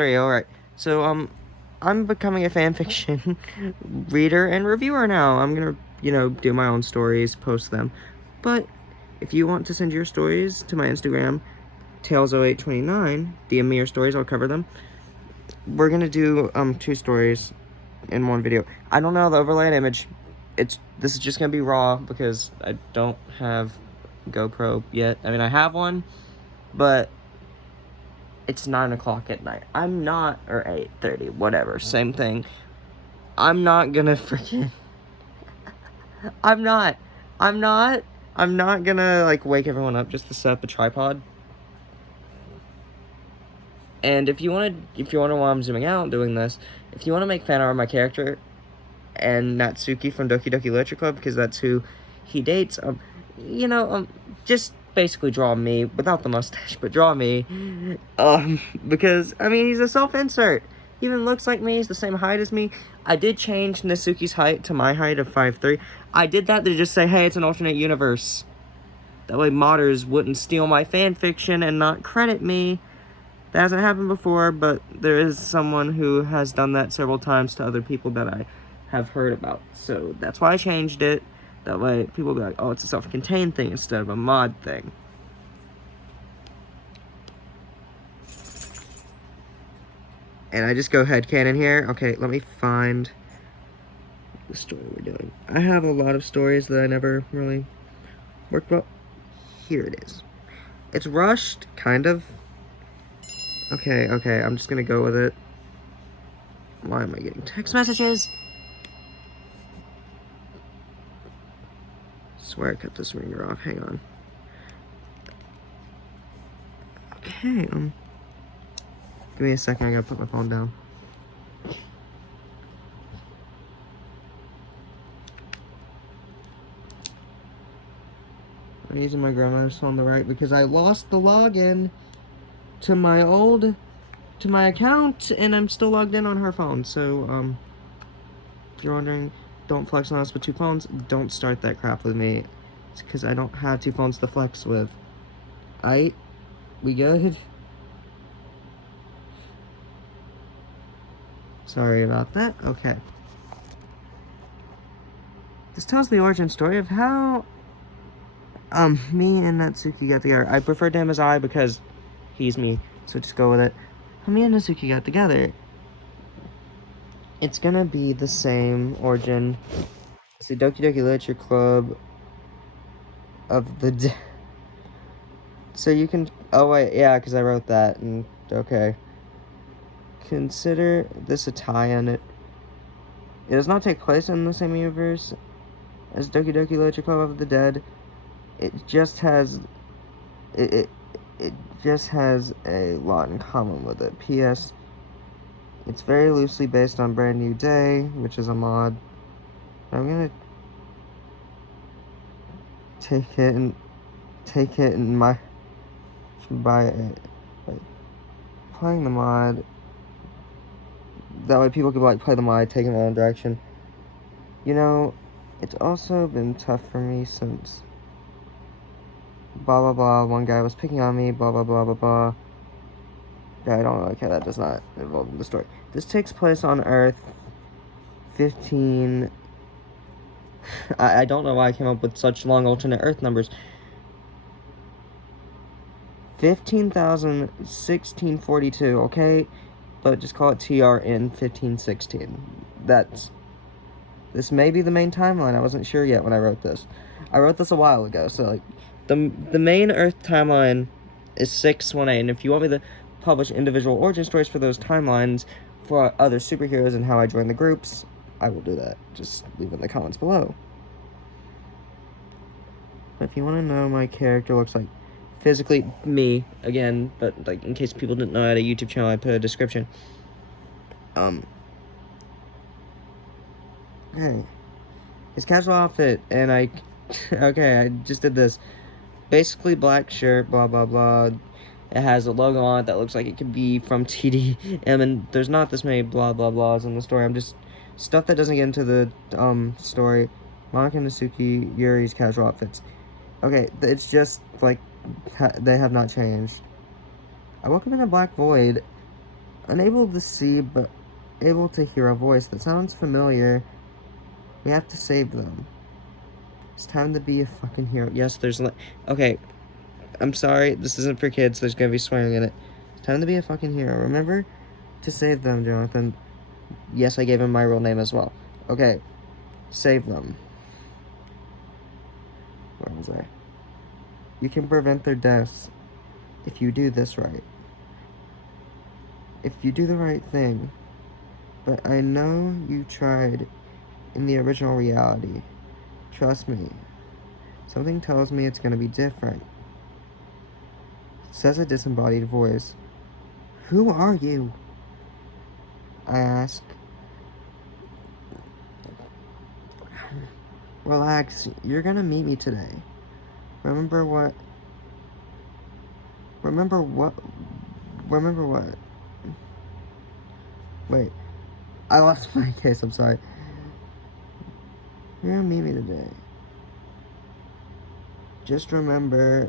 Alright. So, I'm becoming a fanfiction reader and reviewer now. I'm gonna, do my own stories, post them. But if you want to send your stories to my Instagram, Tails0829, DM me your stories, I'll cover them. We're gonna do, 2 stories in one video. I don't know the overlay and image. This is just gonna be raw because I don't have GoPro yet. I mean, I have one, but it's 9 o'clock at night. I'm not, or 8:30, whatever, same thing. I'm not gonna freaking, I'm not gonna, like, wake everyone up just to set up a tripod. And if you wonder why I'm zooming out doing this, if you want to make fan art of my character and Natsuki from Doki Doki Literature Club, because that's who he dates, just basically draw me, without the mustache, but draw me, because, I mean, he's a self-insert. He even looks like me, he's the same height as me. I did change Natsuki's height to my height of 5'3". I did that to just say, hey, it's an alternate universe. That way modders wouldn't steal my fanfiction and not credit me. That hasn't happened before, but there is someone who has done that several times to other people that I have heard about. So that's why I changed it. That way people will be like, oh, it's a self-contained thing instead of a mod thing. And I just go headcanon here. Okay, let me find the story we're doing. I have a lot of stories that I never really worked about. Here it is. It's rushed, kind of. Okay, I'm just gonna go with it. Why am I getting text messages? Swear I cut this ringer off, hang on. Okay, give me a second, I gotta put my phone down. I'm using my grandmother's phone to write because I lost the login to my account, and I'm still logged in on her phone. So, if you're wondering, don't flex on us with 2 phones. Don't start that crap with me. It's because I don't have 2 phones to flex with. We good? Sorry about that. Okay. This tells the origin story of how, me and Natsuki got together. I prefer to him as I because he's me, so just go with it. How me and Natsuki got together. It's gonna be the same origin as the Doki Doki Literature Club of the so you can, oh wait, yeah, because I wrote that, and okay. Consider this a tie-in. It does not take place in the same universe as Doki Doki Literature Club of the Dead. It just has, it just has a lot in common with it. P.S. It's very loosely based on Brand New Day, which is a mod. I'm gonna take it and buy it, like, playing the mod. That way people can, like, play the mod, take it in their own direction. You know, it's also been tough for me since blah blah blah, one guy was picking on me, blah blah blah blah blah. Yeah, I don't like how that does not involve in the story. This takes place on Earth 15... I don't know why I came up with such long alternate Earth numbers. 15,1642, okay? But just call it TRN 1516. This may be the main timeline. I wasn't sure yet when I wrote this. I wrote this a while ago, so, like, the main Earth timeline is 618, and if you want me to publish individual origin stories for those timelines for other superheroes and how I join the groups, I will do that. Just leave it in the comments below. But if you want to know my character looks like physically, me, again, but, like, in case people didn't know I had a YouTube channel, I put a description. Okay. His casual outfit, and okay, I just did this. Basically, black shirt, blah, blah, blah. It has a logo on it that looks like it could be from TDM, and there's not this many blah, blah, blahs in the story. I'm just, stuff that doesn't get into the, story. Monica, Natsuki, Yuri's casual outfits. Okay, it's just, like, they have not changed. I woke up in a black void, Unable to see, but able to hear a voice that sounds familiar. We have to save them. It's time to be a fucking hero. Yes, okay, I'm sorry, this isn't for kids, there's gonna be swearing in it. It's time to be a fucking hero. Remember to save them, Jonathan. Yes, I gave him my real name as well. Okay, save them. Where was I? You can prevent their deaths if you do this right. If you do the right thing. But I know you tried in the original reality. Trust me. Something tells me it's gonna be different. Says a disembodied voice. Who are you? I ask. Relax, you're gonna meet me today. Remember what? Remember what? Remember what? Wait, I lost my case, I'm sorry. You're gonna meet me today. Just remember,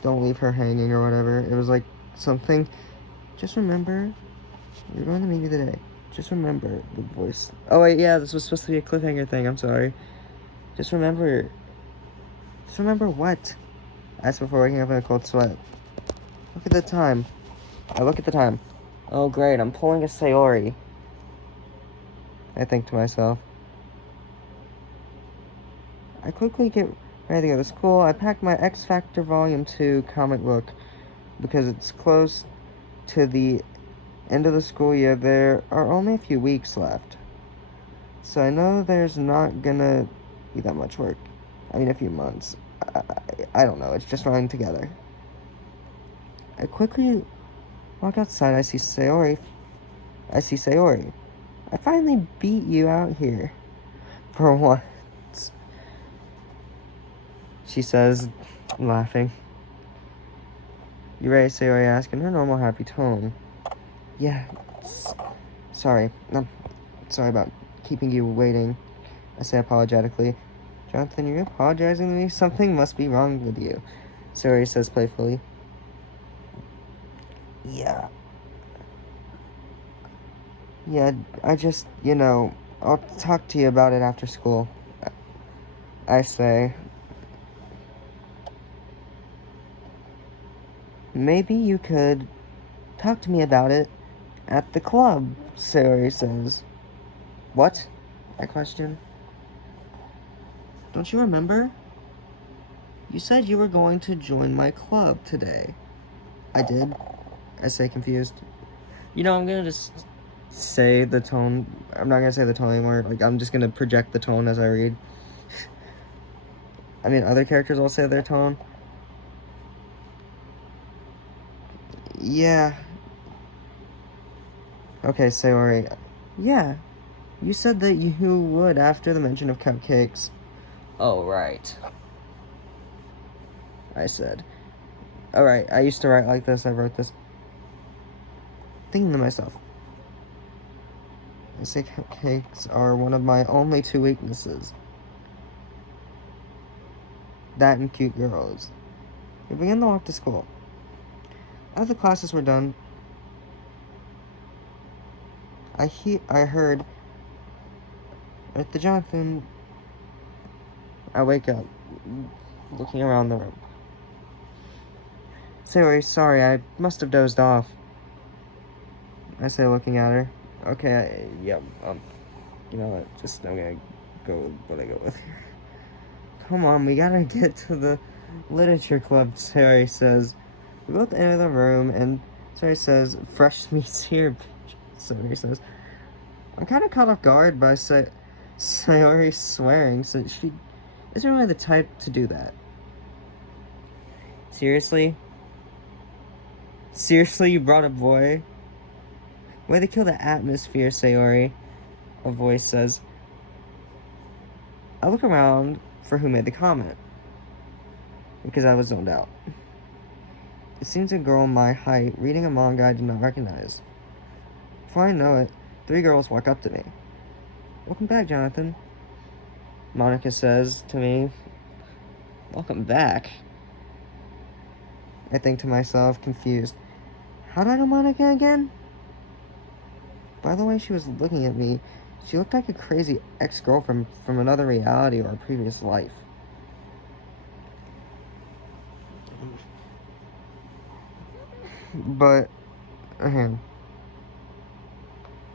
don't leave her hanging or whatever. It was like something. Just remember, you're going to meet me today. Just remember the voice. Oh wait, yeah, this was supposed to be a cliffhanger thing, I'm sorry. Just remember what? I asked before waking up in a cold sweat. Look at the time. I look at the time. Oh great, I'm pulling a Sayori. I think to myself. I quickly get ready to go to school. I packed my X Factor Volume 2 comic book because it's close to the end of the school year. There are only a few weeks left. So I know there's not gonna be that much work. I mean, a few months. I don't know. It's just running together. I quickly walk outside. I see Sayori. I finally beat you out here. For once. She says, laughing. You ready, Sayori asks in her normal happy tone. Yeah. Sorry. Sorry about keeping you waiting. I say apologetically. Jonathan, you're apologizing to me? Something must be wrong with you. Sayori says playfully. Yeah. Yeah, I just, I'll talk to you about it after school. I say. Maybe you could talk to me about it at the club, Sayori says. What? I question. Don't you remember? You said you were going to join my club today. I did. I say, confused. I'm gonna just say the tone. I'm not gonna say the tone anymore. Like, I'm just gonna project the tone as I read. I mean, other characters will say their tone. Yeah. Okay, Sayori. Yeah. You said that you would after the mention of cupcakes. Oh, right. I said. Alright, I used to write like this. I wrote this. Thinking to myself. I say cupcakes are one of my only two weaknesses. That and cute girls. We began to walk to school. After the classes were done, I heard at the Jonathan. I wake up, looking around the room. Sayori, sorry, I must have dozed off. I say, looking at her. Okay, yeah, you know what, just, I'm gonna go with what I go with here. Come on, we gotta get to the literature club, Sayori says. We both enter the room, and Sayori says, fresh meat's here, bitch. Sayori says. I'm kind of caught off guard by Sayori swearing, since she isn't really the type to do that. Seriously? Seriously, you brought a boy? Way to kill the atmosphere, Sayori, a voice says. I look around for who made the comment, because I was zoned out. It seems a girl my height reading a manga I did not recognize. Before I know it, 3 girls walk up to me. Welcome back, Jonathan, Monica says to me. Welcome back? I think to myself, confused. How do I know Monica again? By the way she was looking at me, she looked like a crazy ex-girlfriend from another reality or a previous life. But, I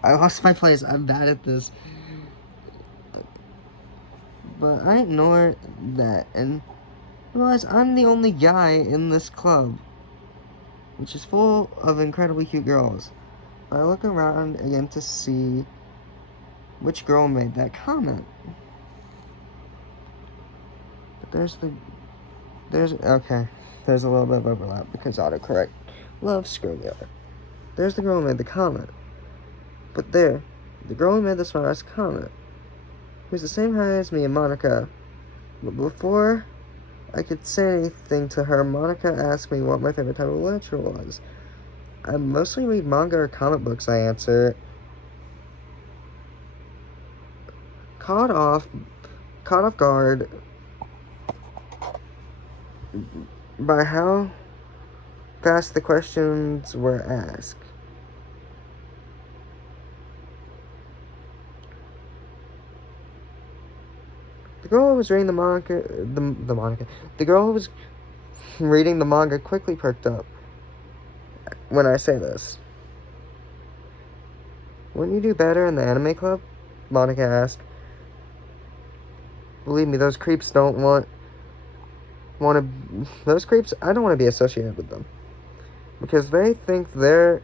lost my place. I'm bad at this. But I ignore that and realize I'm the only guy in this club, which is full of incredibly cute girls. I look around again to see which girl made that comment. But there's a little bit of overlap because autocorrect loves screwing me over. There's the girl who made the comment. But the girl who made the smartass comment, who's the same height as me and Monica. But before I could say anything to her, Monica asked me what my favorite type of literature was. I mostly read manga or comic books, I answer. Caught off guard by how fast the questions were asked. The girl who was reading the girl who was reading the manga quickly perked up when I say this. Wouldn't you do better in the anime club? Monica asked. Believe me, those creeps I don't want to be associated with them. Because they think they're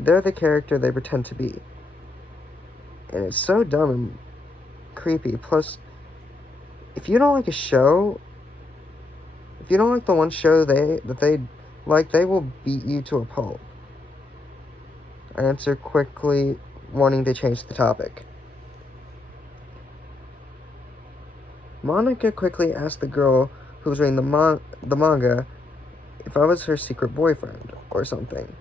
the character they pretend to be. And it's so dumb and creepy. Plus, if you don't like a show, if you don't like the one show that they like, they will beat you to a pulp. I answer quickly, wanting to change the topic. Monica quickly asked the girl who was reading the manga if I was her secret boyfriend or something.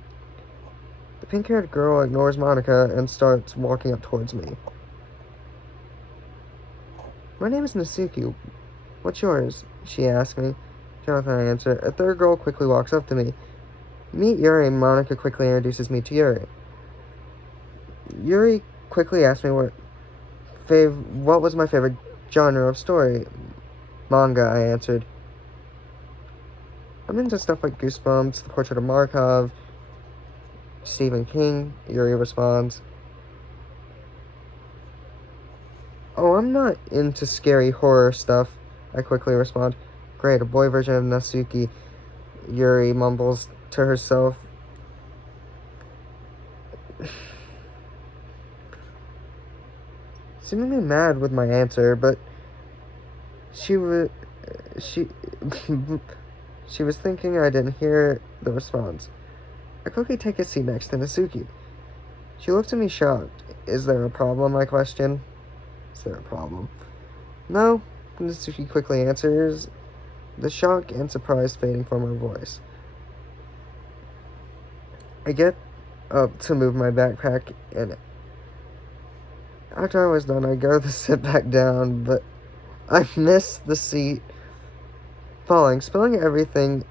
The pink-haired girl ignores Monica and starts walking up towards me. My name is Natsuki. What's yours? She asked me. Jonathan, I answer. A third girl quickly walks up to me. Meet Yuri, and Monica quickly introduces me to Yuri. Yuri quickly asked me what was my favorite genre of story. Manga, I answered. I'm into stuff like Goosebumps, The Portrait of Markov, Stephen King. Yuri responds. Oh, I'm not into scary horror stuff, I quickly respond. Great, a boy version of Natsuki, Yuri mumbles to herself. Seemingly mad with my answer, but she was thinking I didn't hear the response. I quickly take a seat next to Natsuki. She looks at me shocked. Is there a problem, I question. Is there a problem? No, Natsuki quickly answers, the shock and surprise fading from her voice. I get up to move my backpack, and after I was done, I go to sit back down, but I miss the seat falling, spilling everything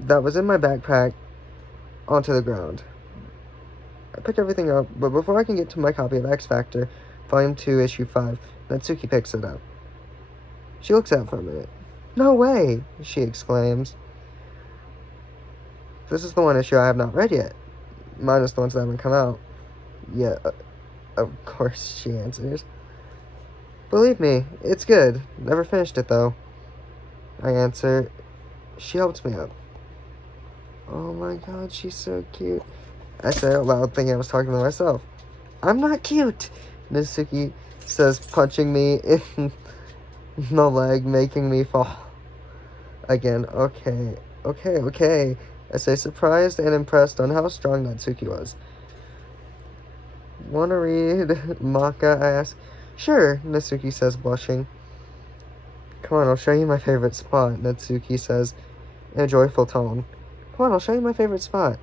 that was in my backpack onto the ground. I pick everything up, but before I can get to my copy of X Factor, Volume 2, Issue 5, Natsuki picks it up. She looks at it for a minute. No way, she exclaims. This is the one issue I have not read yet, minus the ones that haven't come out yet. Of course, she answers. Believe me, it's good. Never finished it, though. I answer. She helps me up. Oh my god, she's so cute. I say out loud, thinking I was talking to myself. I'm not cute, Natsuki says, punching me in the leg, making me fall. Again, okay. I say, surprised and impressed on how strong Natsuki was. Wanna read manga? I ask. Sure, Natsuki says, blushing. Come on, I'll show you my favorite spot, Natsuki says, in a joyful tone. Come on, I'll show you my favorite spot.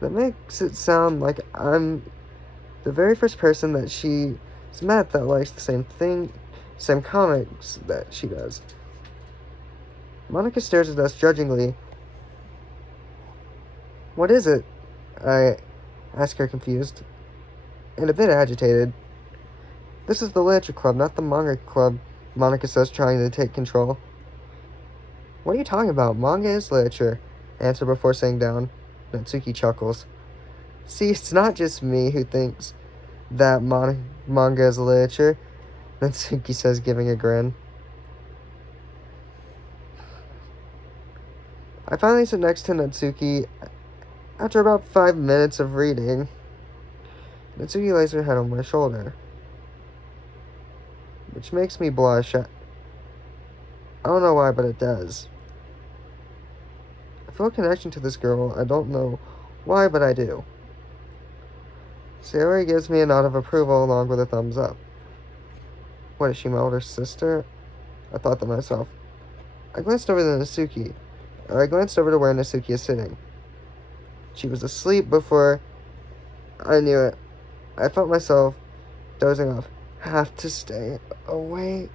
That makes it sound like I'm the very first person that she's met that likes the same comics that she does. Monica stares at us judgingly. What is it? I ask her, confused. and a bit agitated. "This is the literature club, not the manga club," Monica says, trying to take control. "What are you talking about? Manga is literature," I answer before sitting down. Natsuki chuckles. "See, it's not just me who thinks that manga is literature," Natsuki says, giving a grin. I finally sit next to Natsuki after about 5 minutes of reading. Natsuki lays her head on my shoulder, which makes me blush. I don't know why, but it does. I feel a connection to this girl. I don't know why, but I do. Sayori gives me a nod of approval along with a thumbs up. What, is she my older sister? I thought to myself. I glanced over to where Natsuki is sitting. She was asleep before I knew it. I felt myself dozing off. Have to stay away.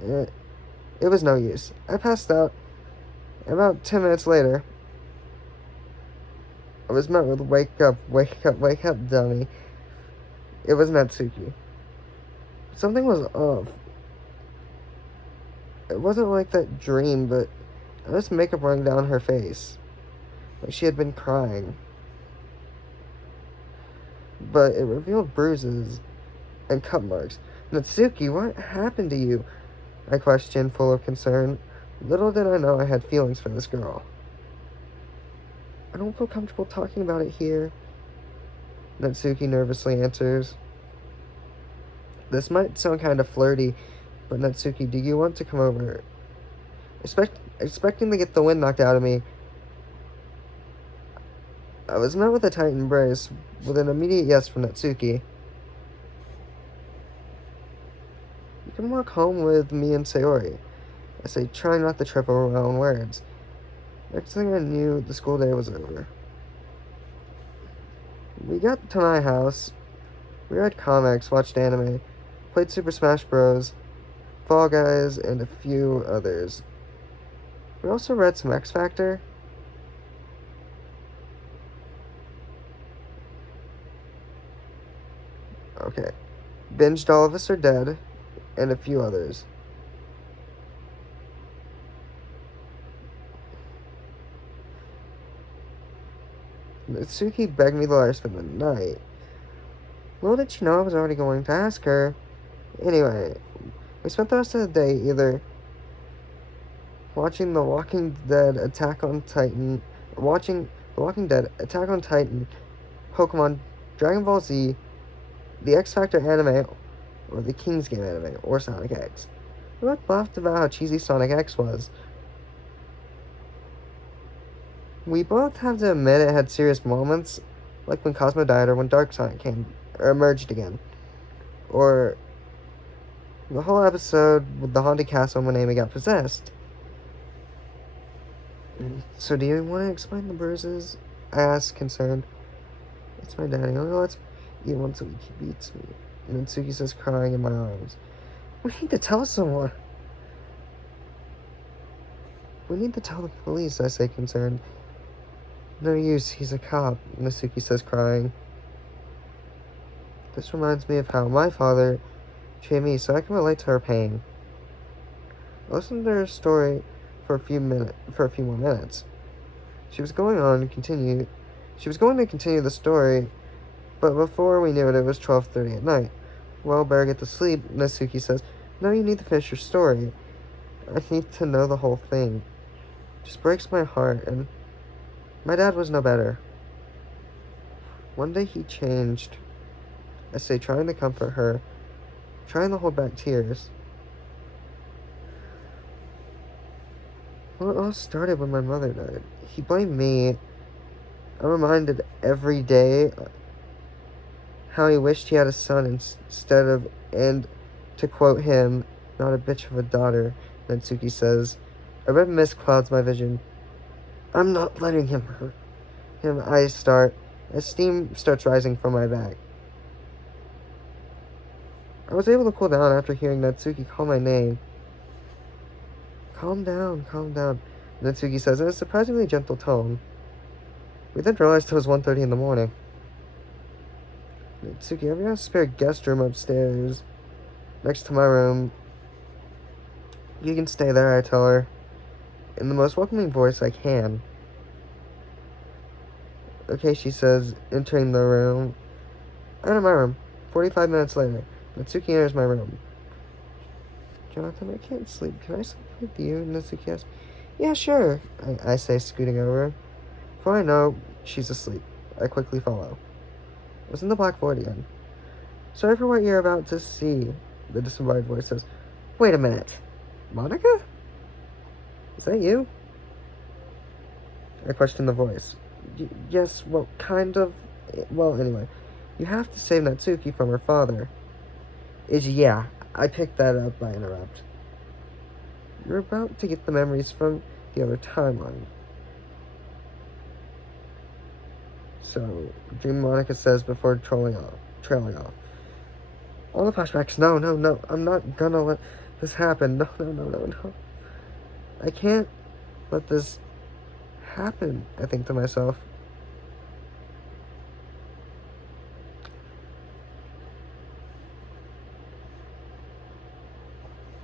It was no use. I passed out. About 10 minutes later, I was met with wake up, dummy. It was Natsuki. Something was off. It wasn't like that dream, but I noticed makeup running down her face, like she had been crying. But it revealed bruises and cut marks. "Natsuki, what happened to you?" I questioned, full of concern. Little did I know I had feelings for this girl. "I don't feel comfortable talking about it here," Natsuki nervously answers. This might sound kind of flirty, but Natsuki, do you want to come over? Expecting to get the wind knocked out of me, I was met with a tight embrace, with an immediate yes from Natsuki. "You can walk home with me and Sayori," I say, trying not to trip over my own words. Next thing I knew, the school day was over. We got to my house. We read comics, watched anime, played Super Smash Bros., Fall Guys, and a few others. We also read some X Factor. Okay. Binged All of Us Are Dead, and a few others. Natsuki begged me to let her spend the night. Little did she know I was already going to ask her. Anyway, we spent the rest of the day either watching The Walking Dead, Attack on Titan, Pokemon, Dragon Ball Z, the X Factor anime, or the King's Game anime, or Sonic X. We both laughed about how cheesy Sonic X was. We both have to admit it had serious moments, like when Cosmo died or when Dark Sonic emerged again. Or the whole episode with the haunted castle when Amy got possessed. "So do you want to explain the bruises?" I asked, concerned. "It's my daddy. Only lets me eat once a week. He beats me." And Natsuki says, crying in my arms. We need to tell someone." "We need to tell the police," I say, concerned. "No use, he's a cop," Natsuki says, crying. This reminds me of how my father treated me, so I can relate to her pain. I listened to her story for a few more minutes. She was going to continue the story, but before we knew it, it was 12:30 at night. "Well, better get to sleep," Natsuki says. "No, you need to finish your story. I need to know the whole thing. It just breaks my heart, and my dad was no better. One day he changed," I say, trying to comfort her, trying to hold back tears. "Well, it all started when my mother died. He blamed me. I'm reminded every day how he wished he had a son instead of, and to quote him, not a bitch of a daughter," Natsuki says. A red mist clouds my vision. "I'm not letting him hurt him," as steam starts rising from my back. I was able to cool down after hearing Natsuki call my name. Calm down, Natsuki says in a surprisingly gentle tone. We then realized it was 1:30 in the morning. Natsuki, I've got a spare guest room upstairs, next to my room. You can stay there, I tell her, in the most welcoming voice I can. Okay, she says, entering the room. I'm in my room. 45 minutes later, Natsuki enters my room. Jonathan, I can't sleep. Can I sleep with you? Natsuki asks. Yeah, sure, I say, scooting over. Before I know, she's asleep. I quickly follow. I was in the black void again. Sorry for what you're about to see, the disembodied voice says. Wait a minute. Monica? Is that you? I question the voice. Yes, well, kind of. Well, anyway. You have to save Natsuki from her father. Yeah, I picked that up, I interrupt. You're about to get the memories from the other timeline. So, Dream Monica says before trailing off. All the flashbacks, no, I'm not gonna let this happen. No. I can't let this happen, I think to myself.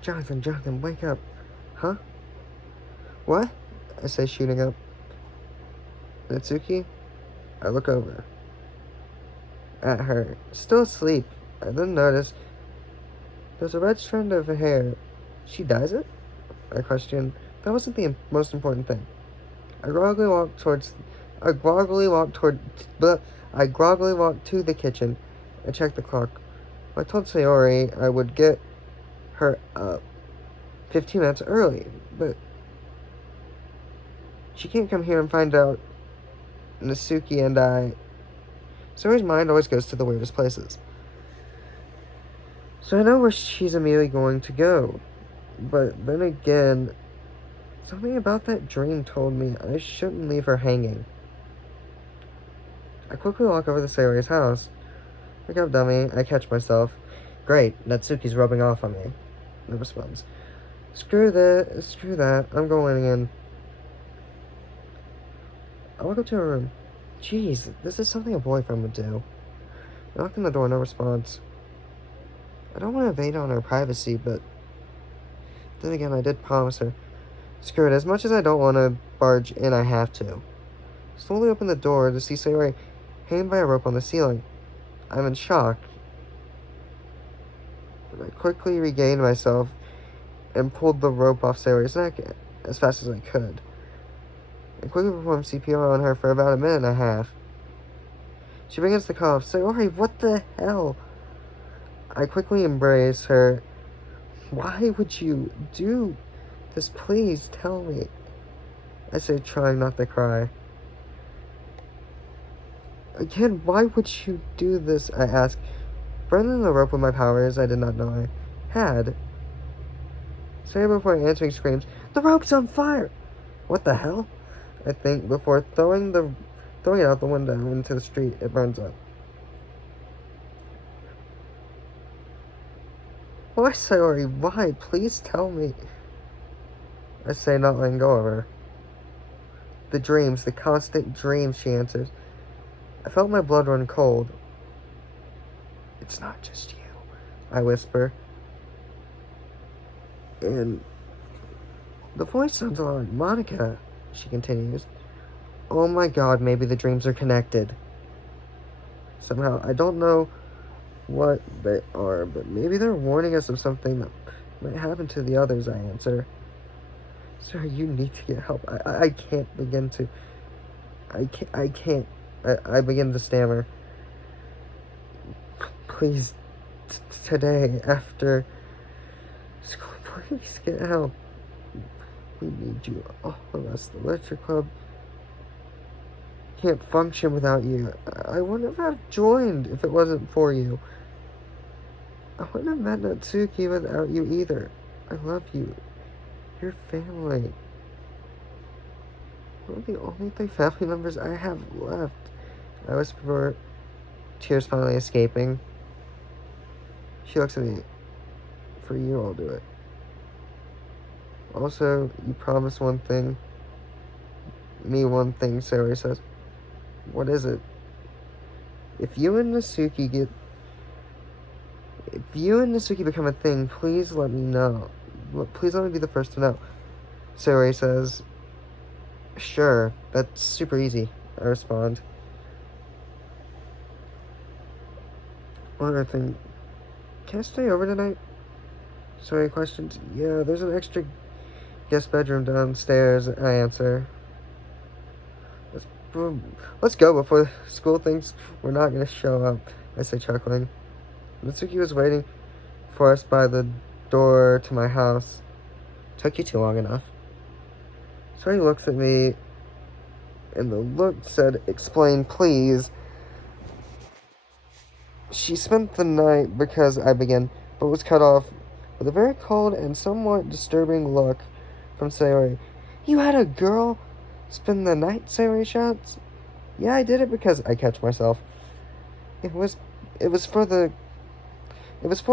Jonathan, wake up. Huh? What? I say, shooting up. Natsuki? I look over at her, still asleep. I then notice there's a red strand of hair. She dyes it? I question. That wasn't the most important thing. I groggily walk to the kitchen and check the clock. I told Sayori I would get her up 15 minutes early, but she can't come here and find out Natsuki and I. Sayori's mind always goes to the weirdest places. So I know where she's immediately going to go. But then again, something about that dream told me I shouldn't leave her hanging. I quickly walk over to Sayori's house. Wake up, dummy. I catch myself. Great, Natsuki's rubbing off on me. No response. Screw that. I'm going in. I walk up to her room. Jeez, this is something a boyfriend would do. I knock on the door, no response. I don't want to invade on her privacy, but then again, I did promise her. Screw it, as much as I don't want to barge in, I have to. Slowly open the door to see Sayori hanging by a rope on the ceiling. I'm in shock. I quickly regained myself and pulled the rope off Sayori's neck as fast as I could. I quickly performed CPR on her for about a minute and a half. She begins to cough. Sayori, what the hell? I quickly embrace her. Why would you do this? Please tell me. I say, trying not to cry. Again, why would you do this? I ask. Burning the rope with my powers I did not know I had. Sayori before answering screams, the rope's on fire! What the hell? I think before throwing it out the window into the street. It burns up. Why, Sayori? Why? Please tell me. I say, not letting go of her. The dreams, the constant dreams, she answers. I felt my blood run cold. It's not just you, I whisper. And the voice sounds a lot like Monica, she continues. Oh my god, maybe the dreams are connected. Somehow, I don't know what they are, but maybe they're warning us of something that might happen to the others, I answer. Sir, you need to get help. I can't begin to... I can't. I begin to stammer. Please, today, after school, please get help. We need you. All of us, the Literature Club, can't function without you. I wouldn't have joined if it wasn't for you. I wouldn't have met Natsuki without you either. I love you. Your family. We're the only 3 family members I have left. I whisper, tears finally escaping. She looks at me. For you, I'll do it. Also, you promised one thing. Me one thing, Sayori says. What is it? If you and Nasuki become a thing, please let me know. Please let me be the first to know. Sayori says, sure, that's super easy, I respond. One other thing, can I stay over tonight? Sayori questions, yeah, there's an extra guest bedroom downstairs, I answer. Let's go before school thinks we're not going to show up, I say, chuckling. Natsuki was waiting for us by the door to my house. Took you too long enough. Sayori looks at me, and the look said, explain, please. She spent the night because I began, but was cut off with a very cold and somewhat disturbing look from Sayori. You had a girl spend the night, Sayori shouts. Yeah, I did it because I catch myself. It was for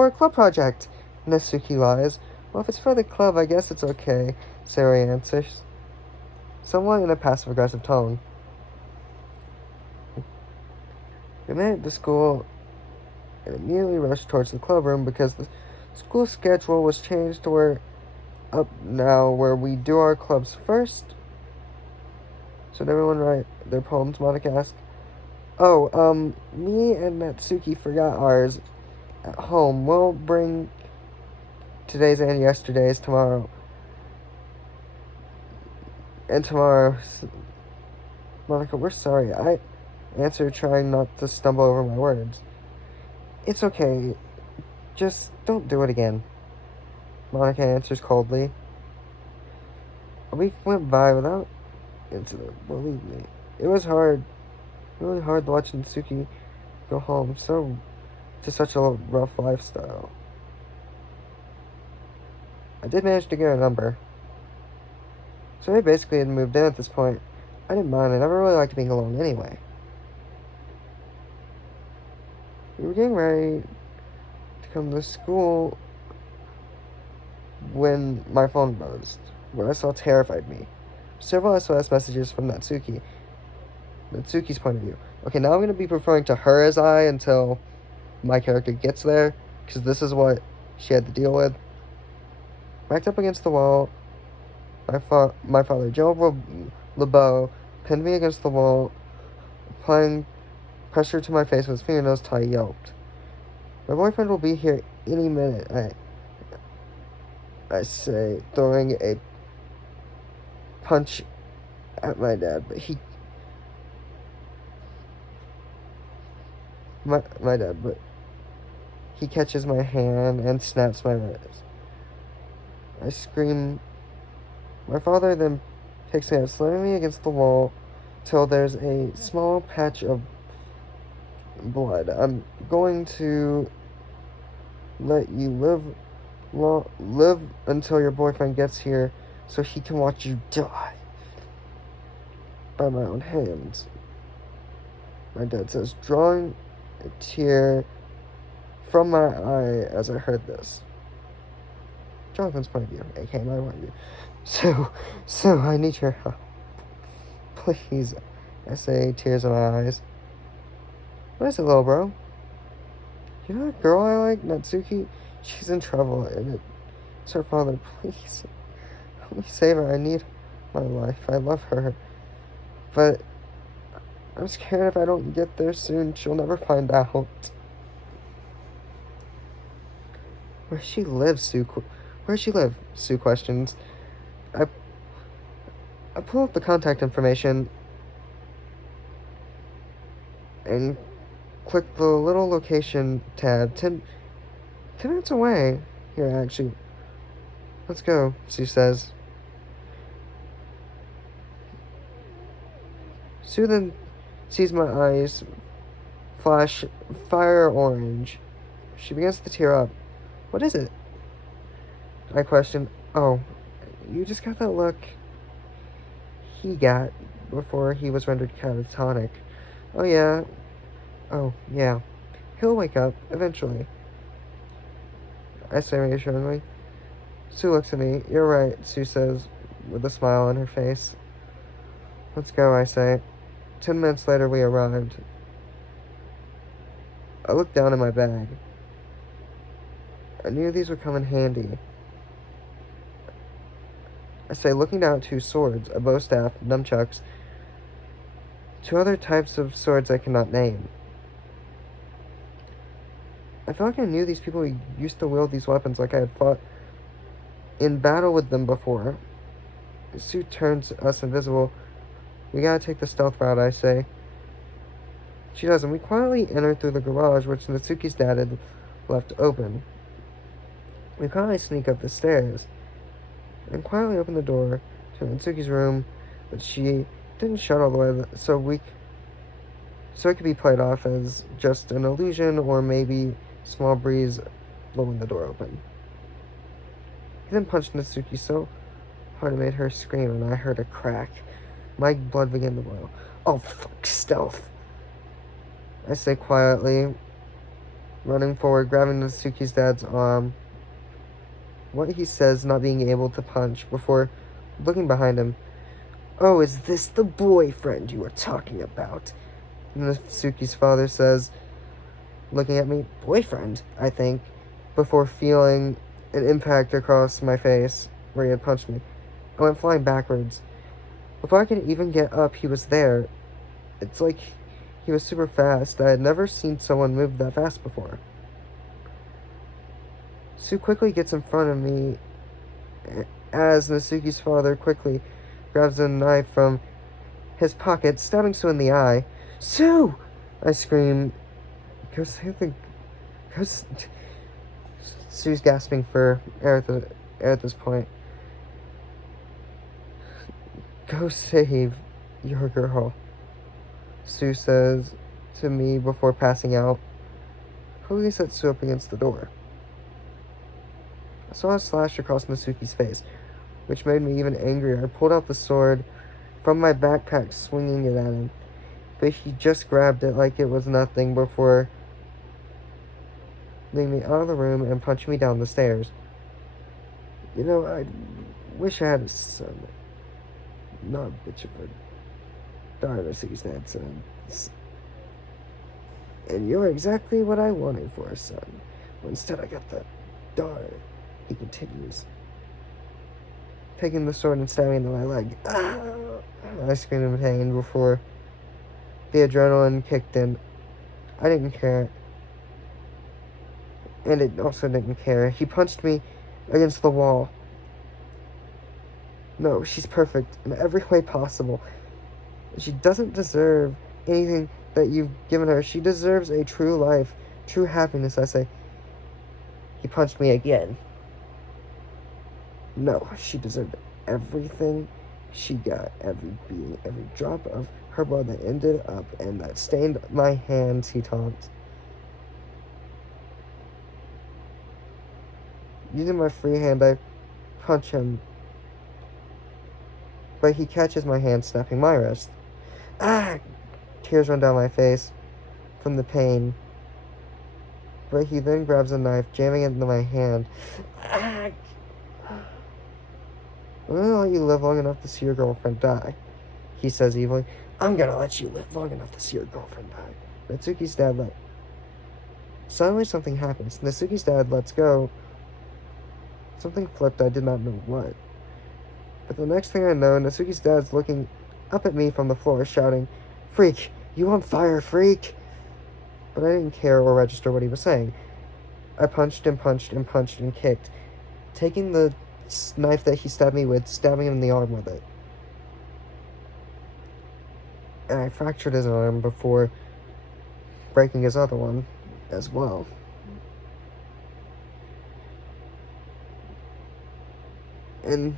a club project, Natsuki lies. Well, if it's for the club, I guess it's okay, Sayori answers, somewhat in a passive-aggressive tone. We made it to school and immediately rushed towards the club room because the school schedule was changed to where we do our clubs first. So did everyone write their poems, Monica asked. Oh, me and Natsuki forgot ours at home. We'll bring today's and yesterday's tomorrow. And tomorrow, Monica, we're sorry. I answered, trying not to stumble over my words. It's okay. Just don't do it again, Monica answers coldly. A week went by without incident, believe me. It was really hard watching Natsuki go home to such a rough lifestyle. I did manage to get a number. So I basically had moved in at this point. I didn't mind. I never really liked being alone anyway. We were getting ready to come to school when my phone buzzed. What I saw terrified me. Several SOS messages from Natsuki's point of view. Okay, now I'm going to be referring to her as I until my character gets there, because this is what she had to deal with. Backed up against the wall, my father, Joe LeBeau, pinned me against the wall, applying pressure to my face with his fingernails tight yelped. My boyfriend will be here any minute, I say, throwing a punch at my dad, but he catches my hand and snaps my wrist. I scream. My father then takes me out, slamming me against the wall till there's a small patch of blood. I'm going to let you live until your boyfriend gets here so he can watch you die by my own hands, my dad says, drawing a tear from my eye as I heard this. Jonathan's point of view, aka my point of view. So I need your help. Please, I say, tears in my eyes. What is it, little bro? You know that girl I like, Natsuki? She's in trouble, and it's her father. Please, help me save her. I need my life. I love her. But I'm scared if I don't get there soon, she'll never find out. Where she lives, Sue? Where she live? Sue questions. I pull up the contact information and click the little location tab. 10 minutes away. Here, actually. Let's go, Sue says. Sue then sees my eyes flash fire orange. She begins to tear up. What is it? I question. Oh, you just got that look he got before he was rendered catatonic. Oh, yeah. He'll wake up, eventually, I say reassuringly. Sue looks at me. You're right, Sue says, with a smile on her face. Let's go, I say. 10 minutes later, we arrived. I looked down in my bag. I knew these would come in handy. I say, looking down at 2 swords, a bow staff, nunchucks, 2 other types of swords I cannot name. I felt like I knew these people who used to wield these weapons, like I had fought in battle with them before. The suit turns us invisible. We gotta take the stealth route, I say. She doesn't. We quietly enter through the garage, which Natsuki's dad had left open. We quietly sneak up the stairs and quietly open the door to Natsuki's room, but she didn't shut all the way, so it could be played off as just an illusion or maybe small breeze blowing the door open. He then punched Natsuki so hard it made her scream, and I heard a crack. My blood began to boil. Oh, fuck, stealth, I say quietly, running forward, grabbing Natsuki's dad's arm. What he says, not being able to punch, before looking behind him. Oh, is this the boyfriend you were talking about? Natsuki's father says, looking at me. Boyfriend, I think, before feeling an impact across my face where he had punched me. I went flying backwards. Before I could even get up, he was there. It's like he was super fast. I had never seen someone move that fast before. Sue quickly gets in front of me as Natsuki's father quickly grabs a knife from his pocket, stabbing Sue in the eye. Sue! I scream. Sue's gasping for air at this point. Go save your girl, Sue says to me before passing out. Quickly set Sue up against the door. I saw a slash across Natsuki's face, which made me even angrier. I pulled out the sword from my backpack, swinging it at him, but he just grabbed it like it was nothing before leading me out of the room and punching me down the stairs. You know, I wish I had a son. Not a bitch of a daughter, Natsuki's dad said. And you're exactly what I wanted for a son. But instead I got the daughter. He continues, taking the sword and stabbing into my leg. Ah! I screamed in pain before the adrenaline kicked in. I didn't care. And it also didn't care. He punched me against the wall. No, she's perfect in every way possible. She doesn't deserve anything that you've given her. She deserves a true life, true happiness, I say. He punched me again. No, she deserved everything she got, every beating, every drop of her blood that ended up and that stained my hands, he taunts. Using my free hand, I punch him, but he catches my hand, snapping my wrist. Ah! Tears run down my face from the pain, but he then grabs a knife, jamming it into my hand. Ah! I'm gonna let you live long enough to see your girlfriend die, he says evilly. I'm gonna let you live long enough to see your girlfriend die. Natsuki's dad Suddenly something happens. Natsuki's dad lets go. Something flipped, I did not know what. But the next thing I know, Natsuki's dad's looking up at me from the floor, shouting, Freak! You on fire, freak! But I didn't care or register what he was saying. I punched and punched and punched and kicked, taking the knife that he stabbed me with, stabbing him in the arm with it. And I fractured his arm before breaking his other one as well. And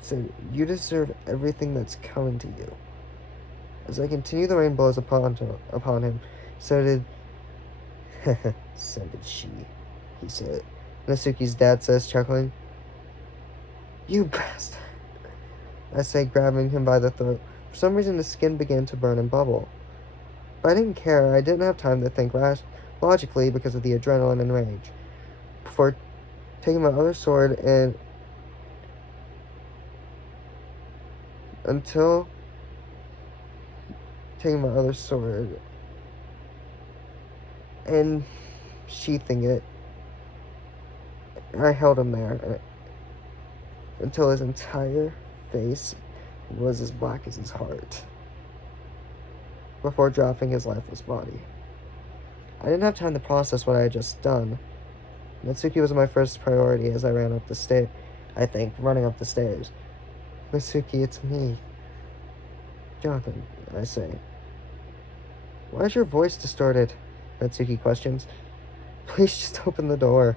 said, you deserve everything that's coming to you. As I continue, the rain blows upon him. So did she, he said. Natsuki's dad says, chuckling. You bastard, I say, grabbing him by the throat. For some reason, his skin began to burn and bubble. But I didn't care. I didn't have time to think logically because of the adrenaline and rage. Before taking my other sword and and sheathing it, I held him there until his entire face was as black as his heart, before dropping his lifeless body. I didn't have time to process what I had just done. Natsuki was my first priority as I ran up the stairs. Running up the stairs. Natsuki, it's me. Jonathan, I say. Why is your voice distorted? Natsuki questions. Please just open the door,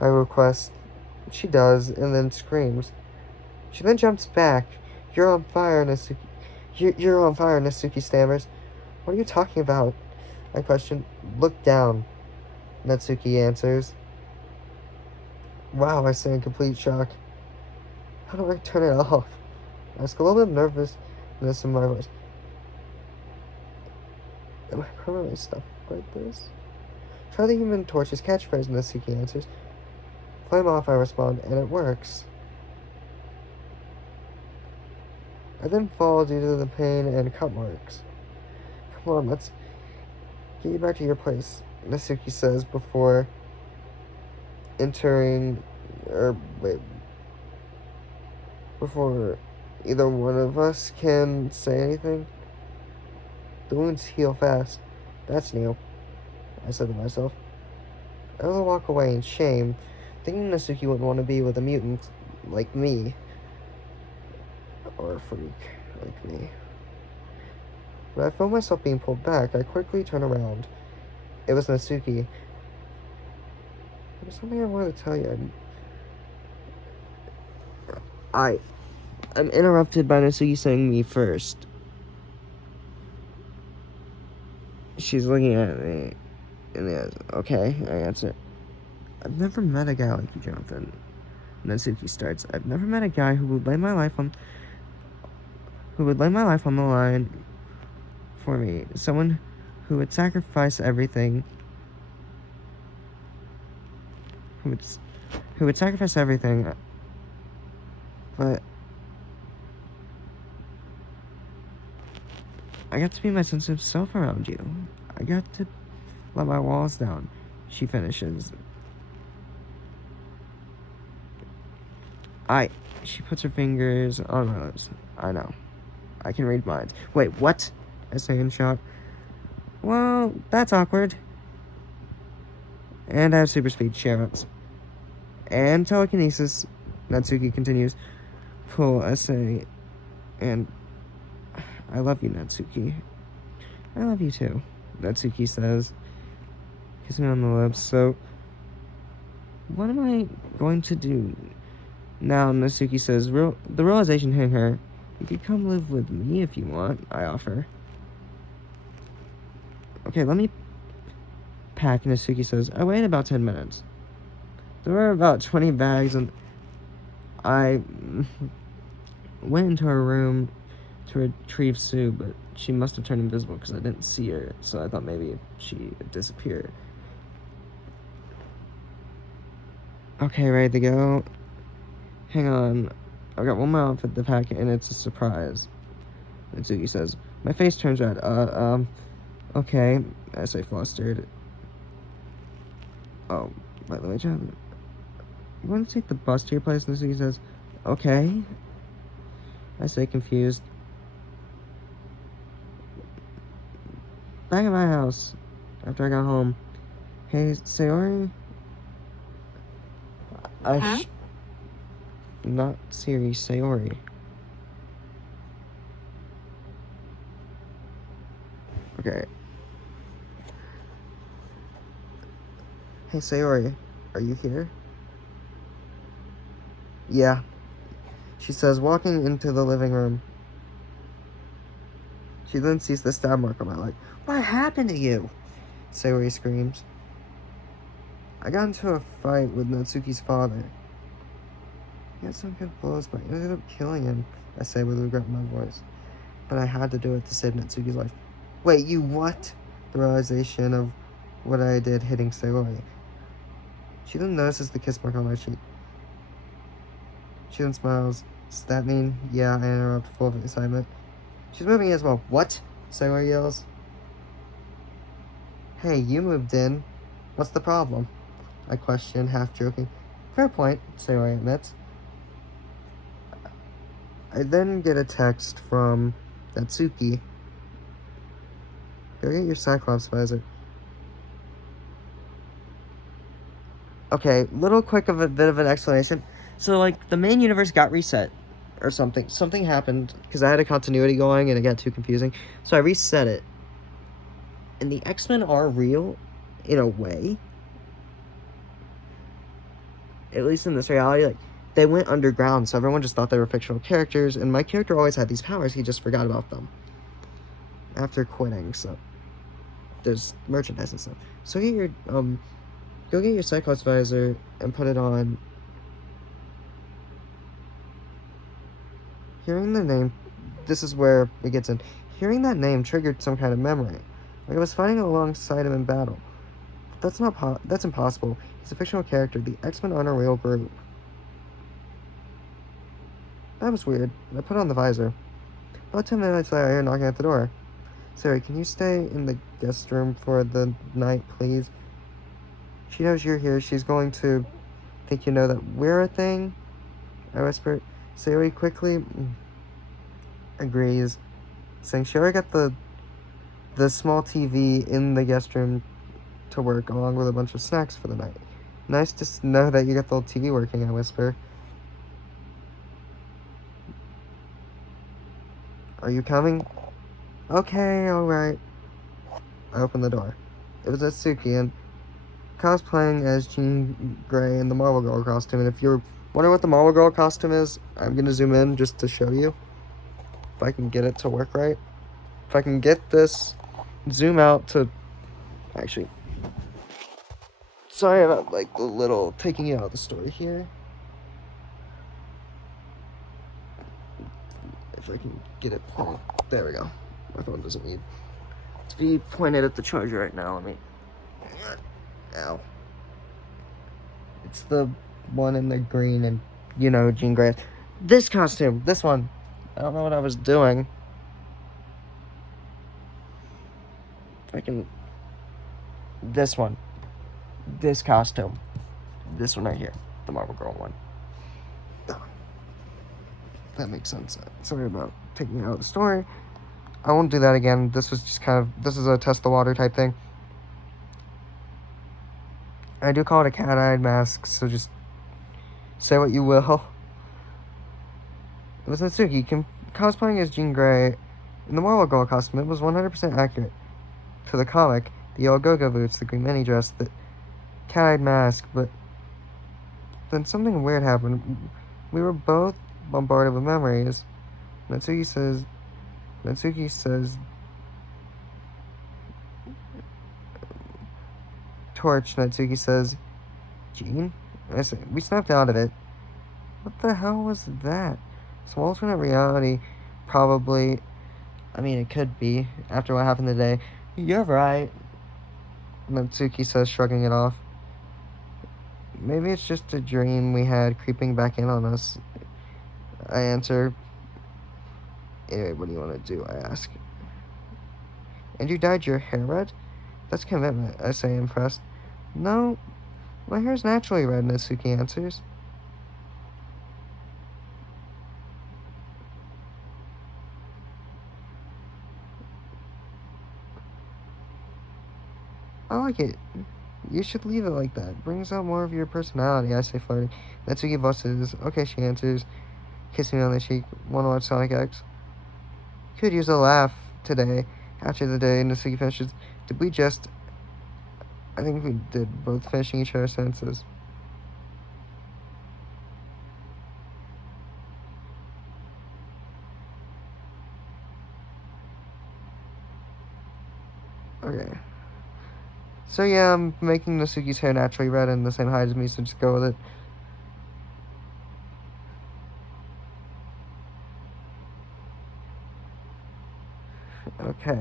I request. She does, and then screams. She then jumps back. You're on fire, Natsuki. You're on fire, Natsuki stammers. What are you talking about? I question. Look down, Natsuki answers. Wow, I say in complete shock. How do I turn it off? I ask, a little bit of nervousness in my voice. Am I permanently stuck like this? Try the Human Torch's catchphrase, Natsuki answers. Flame off, I respond, and it works. I then fall due to the pain and cut marks. Come on, let's get you back to your place, Natsuki says before before either one of us can say anything. The wounds heal fast. That's new, I said to myself. I will walk away in shame, thinking Natsuki wouldn't want to be with a mutant like me. Or a freak like me. When I felt myself being pulled back, I quickly turned around. It was Natsuki. There's something I wanted to tell you. I'm interrupted by Natsuki saying me first. She's looking at me in the eyes. Okay, I answer. I've never met a guy like you, Jonathan. Natsuki starts. I've never met a guy who would lay my life on the line for me. Someone who would sacrifice everything. Who would sacrifice everything. But I got to be my sensitive self around you. I got to let my walls down. She finishes. She puts her fingers on my lips. I know. I can read minds. Wait, what? I say in shock. Well, that's awkward. And I have super speed, she adds. And telekinesis, Natsuki continues. Cool, I say. And I love you, Natsuki. I love you too, Natsuki says, kissing me on the lips. So, what am I going to do now? Natsuki says. The realization hitting her. You could come live with me if you want, I offer. Okay, let me pack, Natsuki says. I wait about 10 minutes. There were about 20 bags, and I went into her room to retrieve Sue, but she must have turned invisible because I didn't see her, so I thought maybe she disappeared. Okay, ready to go? Hang on. I've got one more outfit to pack, and it's a surprise. Natsuki says. My face turns red. Okay. I say flustered. Oh, by the way, John, you want to take the bus to your place? Natsuki says. Okay. I say confused. Back at my house, after I got home. Hey, Sayori? Not Siri, Sayori. Okay. Hey, Sayori, are you here? Yeah, she says, walking into the living room. She then sees the stab mark on my leg. What happened to you? Sayori screams. I got into a fight with Natsuki's father. He had some good blows, but I ended up killing him, I say with regret in my voice. But I had to do it to save Natsuki's life. Wait, you what? The realization of what I did hitting Sayori. She then notices the kiss mark on my cheek. She then smiles. Does that mean? Yeah, I interrupt, full of excitement. She's moving as well. What? Sayori yells. Hey, you moved in. What's the problem? I questioned, half joking. Fair point, Sayori admits. I then get a text from Natsuki. Go get your Cyclops visor. Okay, little quick of a bit of an explanation. So, like, the main universe got reset. Or something. Something happened, because I had a continuity going and it got too confusing. So I reset it. And the X-Men are real, in a way. At least in this reality, like, they went underground, so everyone just thought they were fictional characters, and my character always had these powers, he just forgot about them. After quitting, so there's merchandise and stuff. So here, go get your Cyclops visor and put it on. Hearing the name, this is where it gets in. Hearing that name triggered some kind of memory. Like I was fighting alongside him in battle. That's that's impossible. He's a fictional character. The X-Men aren't a real group. That was weird. I put on the visor. About 10 minutes later, I hear knocking at the door. Sarah, can you stay in the guest room for the night, please? She knows you're here. She's going to think you know that we're a thing. I whispered. Sarah quickly agrees, saying she already got the small TV in the guest room to work, along with a bunch of snacks for the night. Nice to know that you got the old TV working, I whisper. Are you coming? Okay, alright. I opened the door. It was Natsuki, and cosplaying as Jean Grey in the Marvel Girl costume. And if you're wondering what the Marvel Girl costume is, I'm gonna zoom in just to show you. If I can get it to work right. If I can get this, zoom out to... Actually, sorry about, like, the little taking you out of the story here. If I can get it pointed. There we go. My phone doesn't need to be pointed at the charger right now. Let me... Ow. It's the one in the green and, you know, Jean Grey. This costume. This one. I don't know what I was doing. If I can... This one. This costume. This one right here. The Marvel Girl one. That makes sense. Sorry about taking out the story. I won't do that again. This was just kind of... This is a test the water type thing. I do call it a cat-eyed mask, so just say what you will. It was Natsuki cosplaying as Jean Grey in the Marvel Girl costume. It was 100% accurate to the comic. The yellow go-go boots, the green mini dress, the cat-eyed mask, but then something weird happened. We were both bombarded with memories. Natsuki says, Torch. Natsuki says, Jean? I say, we snapped out of it. What the hell was that? Some alternate reality, probably. I mean, it could be, after what happened today. You're right, Natsuki says, shrugging it off. Maybe it's just a dream we had creeping back in on us. I answer. Anyway, what do you want to do? I ask. And you dyed your hair red? That's commitment, I say, impressed. No, my hair's naturally red, Natsuki answers. I like it. You should leave it like that. Brings out more of your personality, I say, flirting. Natsuki blushes. Okay, she answers, kissing me on the cheek. Wanna watch Sonic X? Could use a laugh today. After the day, Natsuki finishes. Did we just... I think we did, both finishing each other's sentences. Okay. So yeah, I'm making Natsuki's hair naturally red and the same height as me, so just go with it. Okay,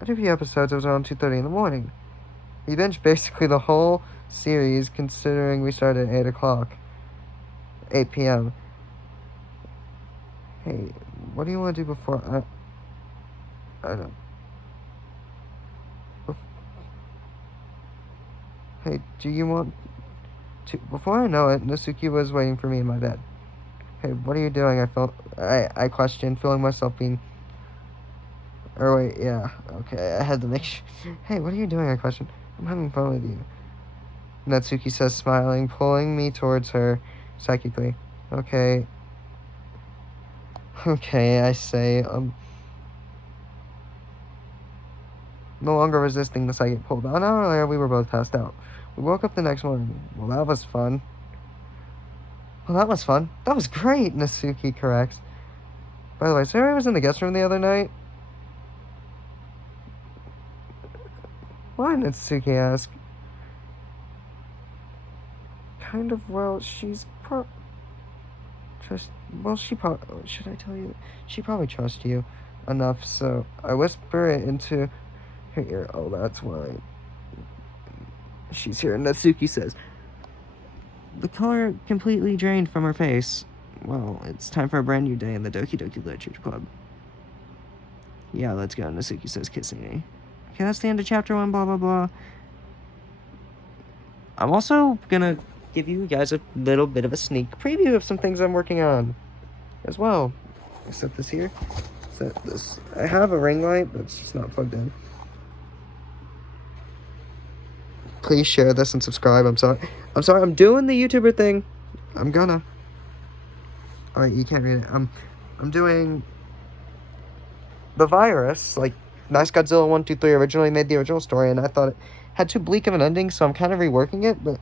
after a few episodes, it was around 2:30 in the morning. We binged basically the whole series, considering we started at 8 o'clock. 8 p.m. Hey, what do you want to do before I don't... Hey, do you want to... Before I know it, Natsuki was waiting for me in my bed. Hey, what are you doing? I questioned, feeling myself being... Or wait, yeah, okay, I had to make sure. Hey, what are you doing? I questioned. I'm having fun with you, Natsuki says, smiling, pulling me towards her psychically. Okay. Okay, I say, no longer resisting the psychic pull. About an hour later, we were both passed out. We woke up the next morning. Well, that was fun. That was great, Natsuki corrects. By the way, Sarah was in the guest room the other night. Why, Natsuki asked. Kind of, well, she's should I tell you? She probably trusts you enough, so I whisper it into her ear. Oh, that's why she's here. Natsuki says, the color completely drained from her face. Well, it's time for a brand new day in the Doki Doki Literature Club. Yeah, let's go, Natsuki says, kissing me. Okay, that's the end of chapter 1, blah, blah, blah. I'm also gonna give you guys a little bit of a sneak preview of some things I'm working on as well. I set this here. Set this. I have a ring light, but it's just not plugged in. Please share this and subscribe. I'm sorry. I'm doing the YouTuber thing. I'm gonna. Alright, you can't read it. I'm doing the virus. Like, Nice Godzilla 1, 2, 3 originally made the original story, and I thought it had too bleak of an ending, so I'm kind of reworking it, but...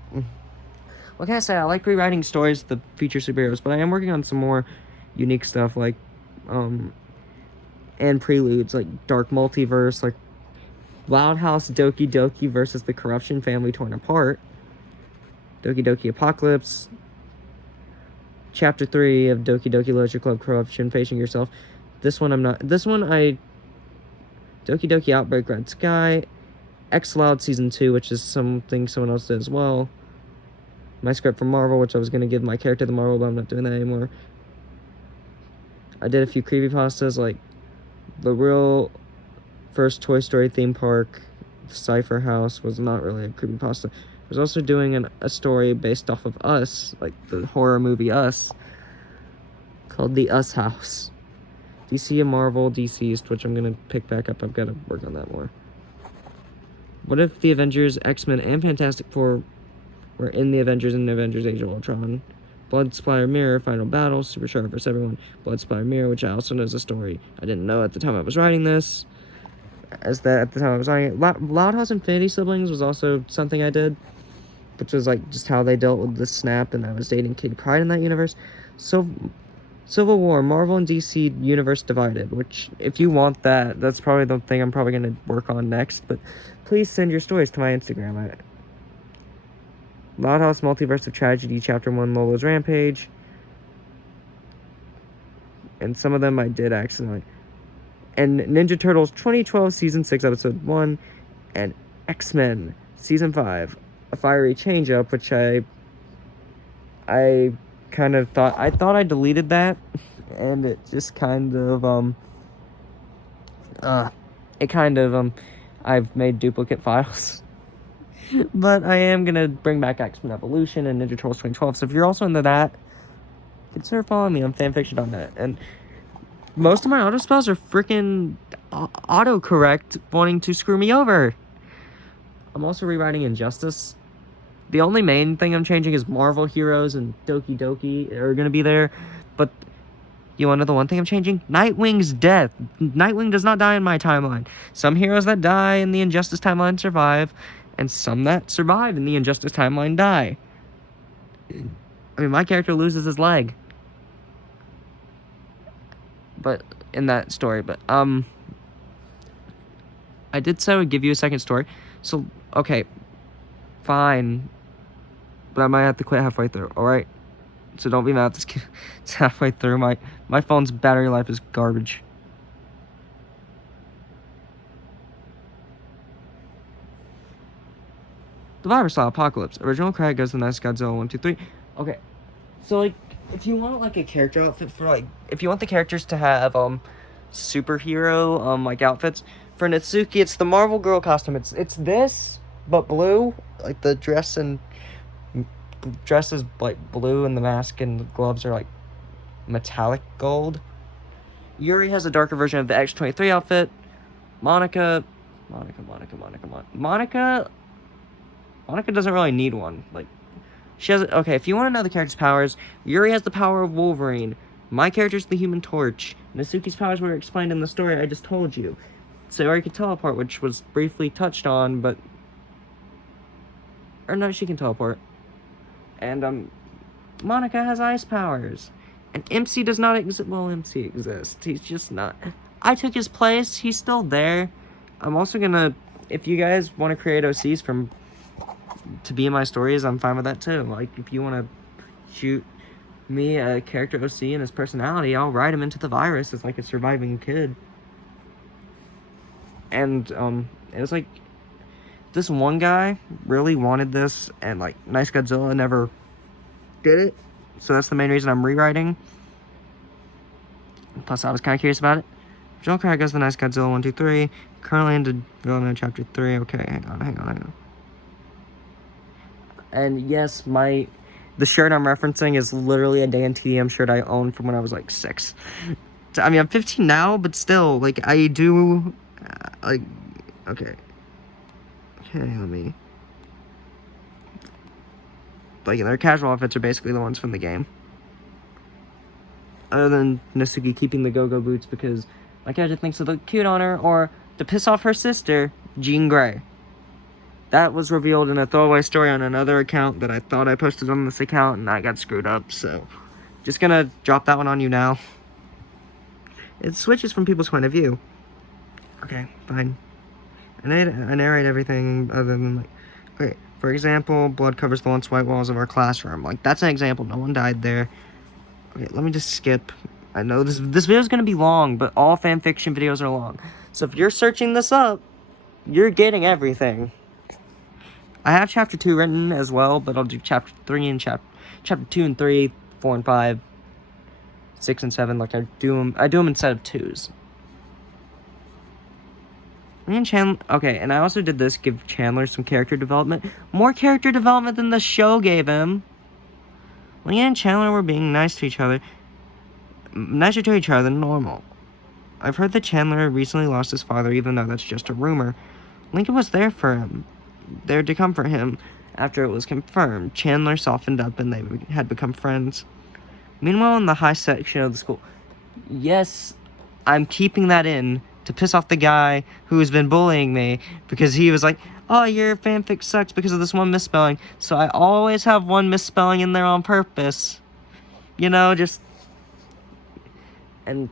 What can I say? I like rewriting stories that feature superheroes, but I am working on some more unique stuff, like, and preludes, like Dark Multiverse, like Loud House Doki Doki versus the Corruption Family Torn Apart, Doki Doki Apocalypse, Chapter 3 of Doki Doki Literature Club Corruption Facing Yourself. This one Doki Doki Outbreak Red Sky, X Loud Season 2, which is something someone else did as well. My script for Marvel, which I was going to give my character the Marvel, but I'm not doing that anymore. I did a few creepypastas, like the real first Toy Story theme park, Cypher House, was not really a creepypasta. I was also doing a story based off of Us, like the horror movie Us, called The Us House. DC and Marvel Deceased, which I'm going to pick back up. I've got to work on that more. What if the Avengers, X-Men, and Fantastic Four were in the Avengers and Avengers Age of Ultron? Blood Splatter Mirror, Final Battle, Super Sharp vs. Everyone, Blood Splatter Mirror, which I also know is a story I didn't know at the time I was writing this. At the time I was writing it. Loud House Infinity Siblings was also something I did, which was like just how they dealt with the snap, and I was dating Kitty Pryde in that universe. So, Civil War, Marvel and DC Universe Divided, which, if you want that, that's probably the thing I'm probably going to work on next, but please send your stories to my Instagram. Loud House Multiverse of Tragedy, Chapter 1, Lola's Rampage. And some of them I did accidentally. And Ninja Turtles 2012 Season 6, Episode 1. And X-Men Season 5, A Fiery Change-Up, which I kind of thought... I thought I deleted that. And it just kind of, I've made duplicate files. But I am going to bring back X-Men Evolution and Ninja Turtles 2012. So if you're also into that, consider following me on fanfiction.net. And most of my auto spells are freaking autocorrect wanting to screw me over. I'm also rewriting Injustice. The only main thing I'm changing is Marvel Heroes and Doki Doki are going to be there. But you want to know the one thing I'm changing? Nightwing's death. Nightwing does not die in my timeline. Some heroes that die in the Injustice timeline survive, and some that survive in the Injustice timeline die. I mean, my character loses his leg. But, in that story, but, I did say I would give you a second story. So, okay, fine. But I might have to quit halfway through, alright? So don't be mad at this kid. It's halfway through. My phone's battery life is garbage. The Virus Style Apocalypse. Original credit goes to Nice Godzilla 1, 2, 3. Okay. So, like, if you want, like, a character outfit for, like... If you want the characters to have, superhero, like, outfits... For Natsuki, it's the Marvel Girl costume. It's this, but blue. like the dress is like blue, and the mask and the gloves are like metallic gold. Yuri has a darker version of the X-23 outfit. Monica doesn't really need one. Like, she has... Okay, if you want to know the character's powers, Yuri has the power of Wolverine. My character's the Human Torch. Nasuki's powers were explained in the story I just told you. Sayori can teleport, which was briefly touched on, but... Or no, she can teleport. And, Monica has ice powers. And MC does not exist. Well, MC exists. He's just not... I took his place. He's still there. I'm also gonna... If you guys want to create OCs to be in my stories, I'm fine with that too. Like, if you want to shoot me a character OC and his personality, I'll write him into the virus as like a surviving kid. And it was like, this one guy really wanted this, and like Nice Godzilla never did it, so that's the main reason I'm rewriting. Plus I was kind of curious about it. Joker goes the Nice Godzilla 1, 2, 3. Currently into development chapter 3. Okay, hang on. And yes, the shirt I'm referencing is literally a Dan TDM shirt I owned from when I was like 6. I mean, I'm 15 now, but still, like, I do, like, okay, let me, like, their casual outfits are basically the ones from the game. Other than Nasuki keeping the go-go boots because my character thinks they look cute on her, or to piss off her sister, Jean Grey. That was revealed in a throwaway story on another account that I thought I posted on this account, and I got screwed up, so just gonna drop that one on you now. It switches from people's point of view. Okay, fine. I narrate everything other than, like, okay, for example, blood covers the once white walls of our classroom. Like, that's an example. No one died there. Okay, let me just skip. I know this video is gonna be long, but all fanfiction videos are long. So if you're searching this up, you're getting everything. I have chapter 2 written as well, but I'll do chapter 3 and chapter 2 and 3, 4 and 5, 6 and 7. Like, I do them instead of 2s. Me and Chandler... Okay, and I also did this, give Chandler some character development. More character development than the show gave him. Leanne and Chandler were being nicer to each other than normal. I've heard that Chandler recently lost his father, even though that's just a rumor. Lincoln was there to comfort him after it was confirmed. Chandler softened up and they had become friends. Meanwhile, in the high section of the school... Yes, I'm keeping that in to piss off the guy who has been bullying me, because he was like, oh, your fanfic sucks because of this one misspelling. So I always have one misspelling in there on purpose. You know, just... And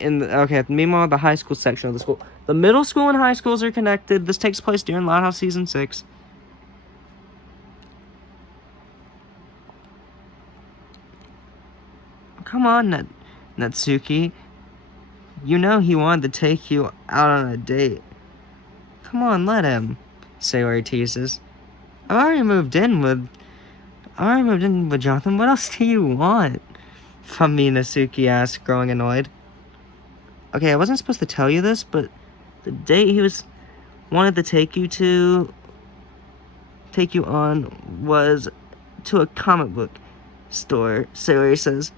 okay, meanwhile, the high school section of the school. The middle school and high schools are connected. This takes place during Loud House Season 6. Come on, Natsuki. You know he wanted to take you out on a date. Come on, let him, Sayori teases. I've already moved in with Jonathan. What else do you want? From me, Natsuki asks, growing annoyed. Okay, I wasn't supposed to tell you this, but the date he wanted to take you on was to a comic book store, Sayori says.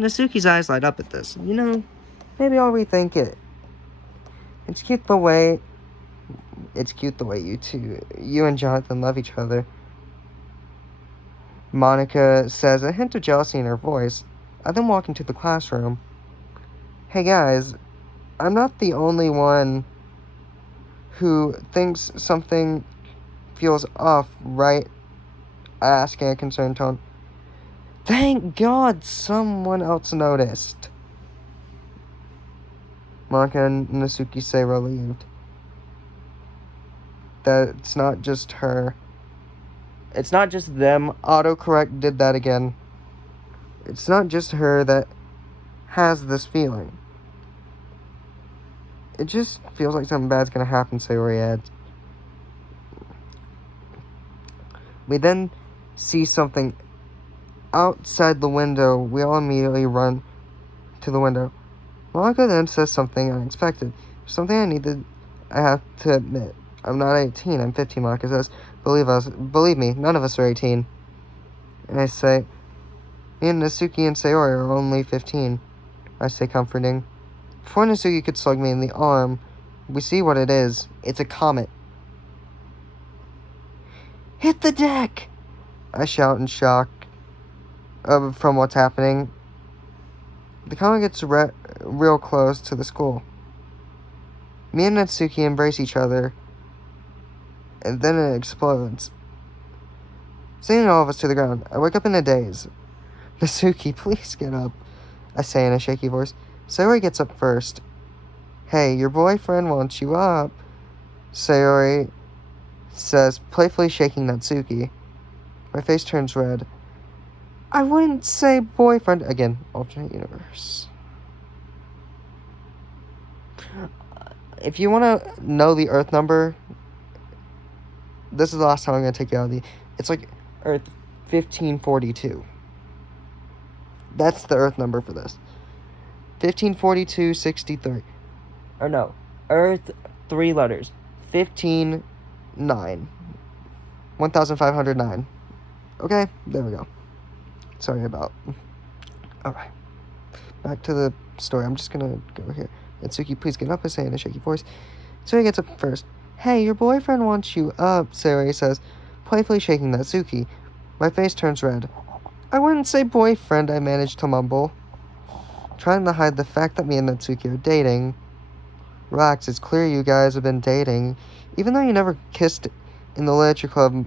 Natsuki's eyes light up at this. You know, maybe I'll rethink it. It's cute the way you and Jonathan love each other. Monica says, a hint of jealousy in her voice. I then walk into the classroom. Hey guys, I'm not the only one who thinks something feels off, right? I ask in a concerned tone. Thank God someone else noticed. Monica and Natsuki say relieved. That it's not just her. It's not just them. Autocorrect did that again. It's not just her that has this feeling. It just feels like something bad's gonna happen, Sayori adds. We then see something outside the window. We all immediately run to the window. Monica then says something unexpected. Something I have to admit. I'm not 18, I'm 15, Monica says. Believe me, none of us are 18. And I say, me and Natsuki and Sayori are only 15. I say, comforting. Before Natsuki could slug me in the arm, we see what it is. It's a comet. Hit the deck! I shout in shock from what's happening. The comet gets real close to the school. Me and Natsuki embrace each other, and then it explodes, sending all of us to the ground. I wake up in a daze. Natsuki, please get up, I say in a shaky voice. Sayori gets up first. Hey, your boyfriend wants you up, Sayori says, playfully shaking Natsuki. My face turns red. I wouldn't say boyfriend. Again, alternate universe. If you want to know the Earth number, this is the last time I'm going to take you out of the... It's like Earth 1542. That's the Earth number for this. 1542-63. Or no, Earth, 3 letters. 15-9. 1509. Okay, there we go. Sorry about... Alright. Back to the story. I'm just gonna go here. Natsuki, please get up, I say in a shaky voice. Sayori gets up first. Hey, your boyfriend wants you up, Sayori says, playfully shaking Natsuki. My face turns red. I wouldn't say boyfriend, I manage to mumble, trying to hide the fact that me and Natsuki are dating. Relax, it's clear you guys have been dating. Even though you never kissed in the literature club,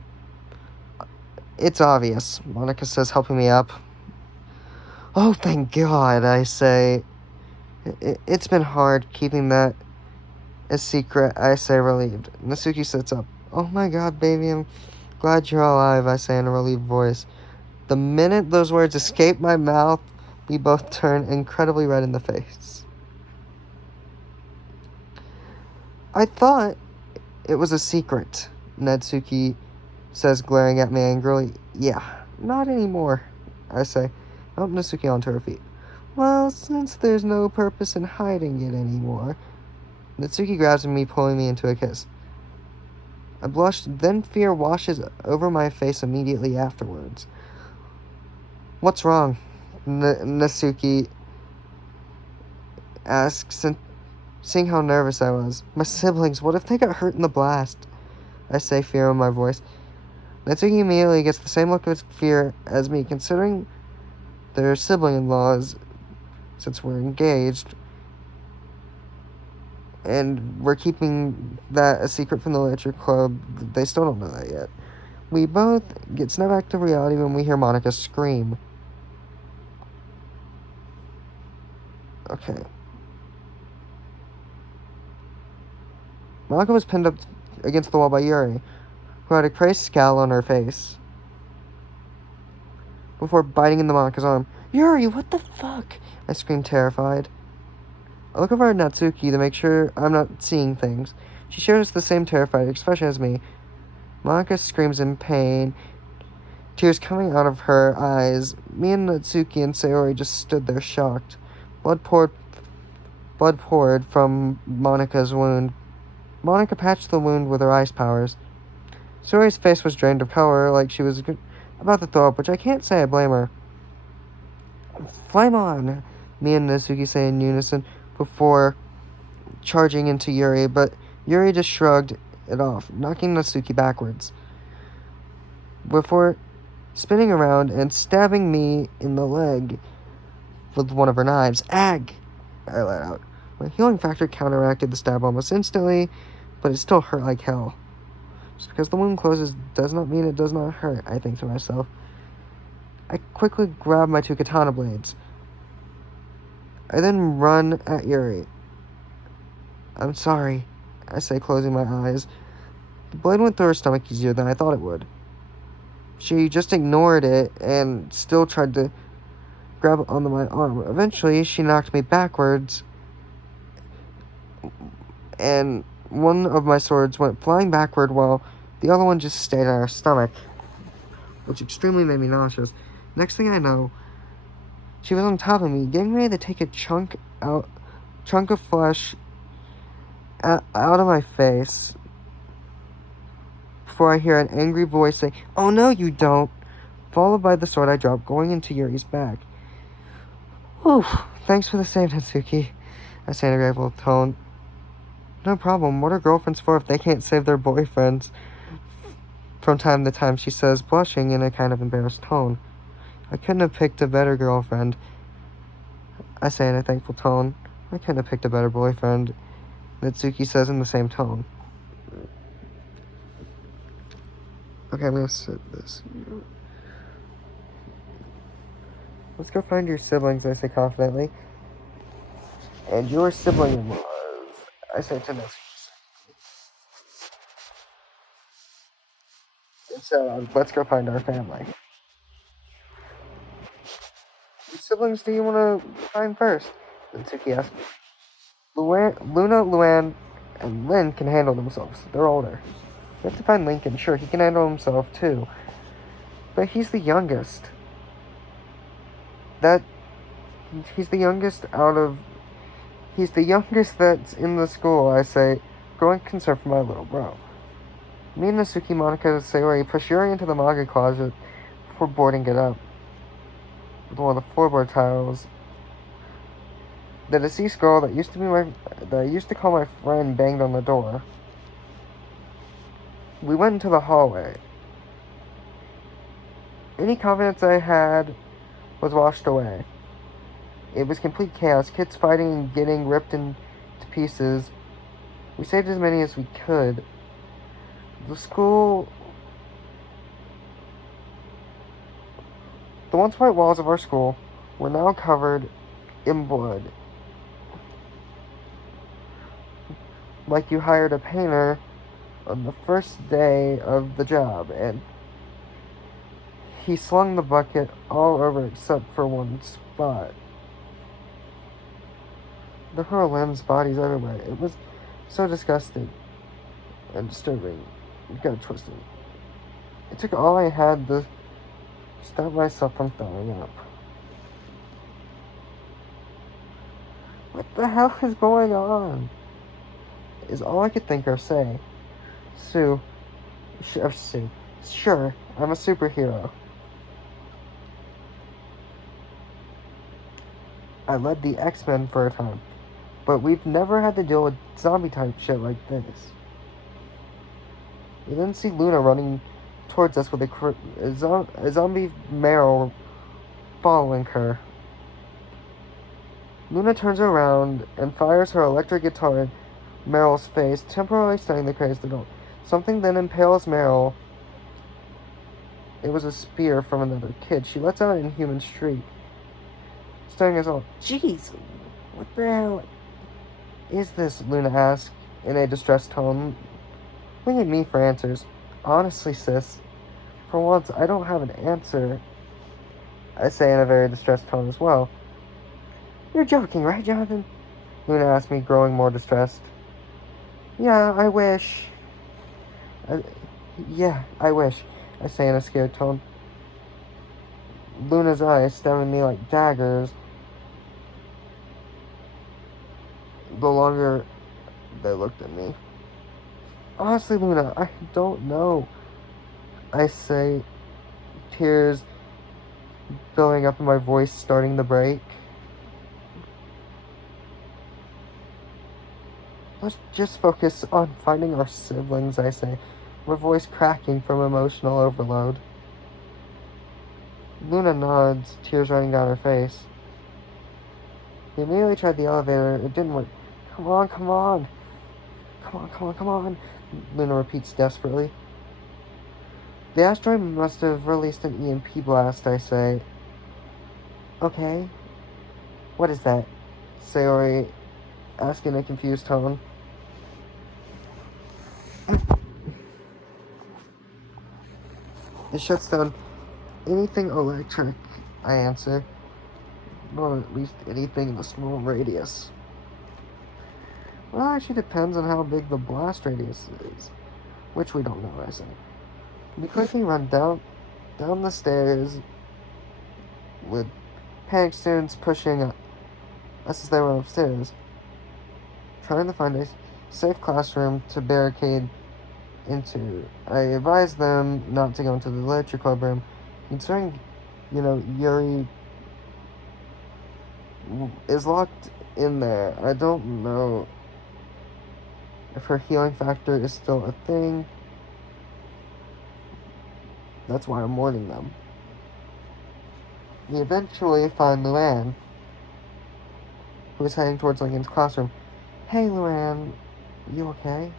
it's obvious, Monica says, helping me up. Oh, thank God, I say. It's been hard keeping that a secret, I say, relieved. Natsuki sits up. Oh my God, baby, I'm glad you're alive, I say in a relieved voice. The minute those words escape my mouth, we both turn incredibly red in the face. I thought it was a secret, Natsuki says, glaring at me angrily. Yeah, not anymore, I say. I help Natsuki onto her feet. Well, since there's no purpose in hiding it anymore. Natsuki grabs me, pulling me into a kiss. I blush, then fear washes over my face immediately afterwards. What's wrong? Natsuki asks, seeing how nervous I was. My siblings, what if they got hurt in the blast? I say, fear in my voice. Natsuki immediately gets the same look of fear as me, considering their sibling-in-laws, since we're engaged, and we're keeping that a secret from the literature club. They still don't know that yet. We both get snapped back to reality when we hear Monica scream. Okay. Monica was pinned up against the wall by Yuri, who had a crazed scowl on her face, before biting into Monica's arm. Yuri, what the fuck? I screamed, terrified. I look over at Natsuki to make sure I'm not seeing things. She shares the same terrified expression as me. Monica screams in pain, tears coming out of her eyes. Me and Natsuki and Sayori just stood there shocked. Blood poured from Monica's wound. Monica patched the wound with her ice powers. Sayori's face was drained of color, like she was about to throw up, which I can't say I blame her. Flame on, me and Natsuki say in unison before charging into Yuri, but Yuri just shrugged it off, knocking Natsuki backwards, before spinning around and stabbing me in the leg with one of her knives. Ag! I let out. My healing factor counteracted the stab almost instantly, but it still hurt like hell. Just because the wound closes does not mean it does not hurt, I think to myself. I quickly grab my 2 katana blades. I then run at Yuri. I'm sorry, I say, closing my eyes. The blade went through her stomach easier than I thought it would. She just ignored it and still tried to grab onto my arm. Eventually, she knocked me backwards, and one of my swords went flying backward while the other one just stayed in her stomach, which extremely made me nauseous. Next thing I know, she was on top of me, getting ready to take a chunk of flesh out of my face. before I hear an angry voice say, "Oh no, you don't," followed by the sword I drop going into Yuri's back. "Whew, thanks for the save, Natsuki," I say in a grateful tone. "No problem. What are girlfriends for if they can't save their boyfriends?" From time to time, she says, blushing in a kind of embarrassed tone. "I couldn't have picked a better girlfriend," I say in a thankful tone. "I couldn't have picked a better boyfriend," Natsuki says in the same tone. Okay, I'm gonna set this. "Let's go find your siblings," I say confidently. "And your sibling was," I say to Natsuki. So, let's go find our family. "What siblings do you want to find first?" Natsuki asks me. Luna, Luann, and Lynn can handle themselves. They're older. We have to find Lincoln. Sure, he can handle himself too. But he's the youngest. He's the youngest he's the youngest that's in the school, I say, growing concern for my little bro. Me and Natsuki, Monica, and Sayori push Yuri into the manga closet before boarding it up with one of the floorboard tiles. The deceased girl that I used to call my friend banged on the door. We went into the hallway. Any confidence I had was washed away. It was complete chaos, kids fighting and getting ripped into pieces. We saved as many as we could. The once white walls of our school were now covered in blood. Like you hired a painter on the first day of the job, and he slung the bucket all over except for one spot. There were limbs, bodies everywhere. It was so disgusting and disturbing. It got twisted. It took all I had to stop myself from throwing up. What the hell is going on? Is all I could think or say. Sue. Sure, I'm a superhero. I led the X-Men for a time, but we've never had to deal with zombie-type shit like this. We didn't see Luna running towards us with a zombie Meryl following her. Luna turns around and fires her electric guitar in Meryl's face, temporarily stunning the crazed adult. Something then impales Meryl. It was a spear from another kid. She lets out an inhuman shriek, staring us all. "Jeez, what the hell is this?" Luna asks in a distressed tone, looking at me for answers. "Honestly, sis, for once, I don't have an answer," I say in a very distressed tone as well. "You're joking, right, Jonathan?" Luna asks me, growing more distressed. Yeah, I wish, I say in a scared tone. Luna's eyes staring me like daggers. The longer they looked at me. "Honestly, Luna, I don't know," I say, tears building up in my voice, starting to break. "Let's just focus on finding our siblings," I say, my voice cracking from emotional overload. Luna nods, tears running down her face. We immediately tried the elevator. It didn't work. Come on. Come on, Luna repeats desperately. "The asteroid must have released an EMP blast," I say. "Okay. What is that?" Sayori asks in a confused tone. "It shuts down anything electric," I answer. "Or at least anything in a small radius." "Well, it actually depends on how big the blast radius is, which we don't know," I say. We quickly run down the stairs with panicked students pushing us as they run upstairs, trying to find a safe classroom to barricade into. I advised them not to go into the literature club room, considering, Yuri is locked in there. I don't know if her healing factor is still a thing. That's why I'm warning them. We eventually find Luann, who is heading towards Lincoln's classroom. Hey, Luann, you okay?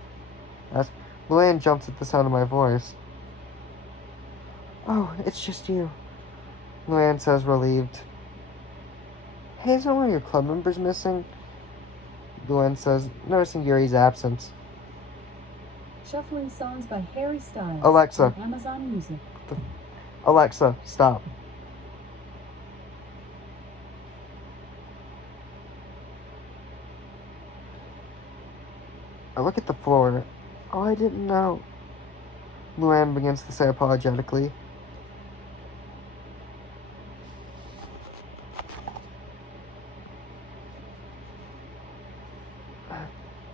Luann jumps at the sound of my voice. Oh, it's just you, Luann says, relieved. Hey, isn't one of your club members missing? Luann says, noticing Yuri's absence. Shuffling songs by Harry Styles Alexa. on Amazon Music. Alexa, stop. I look at the floor. Oh, I didn't know. Luann begins to say apologetically.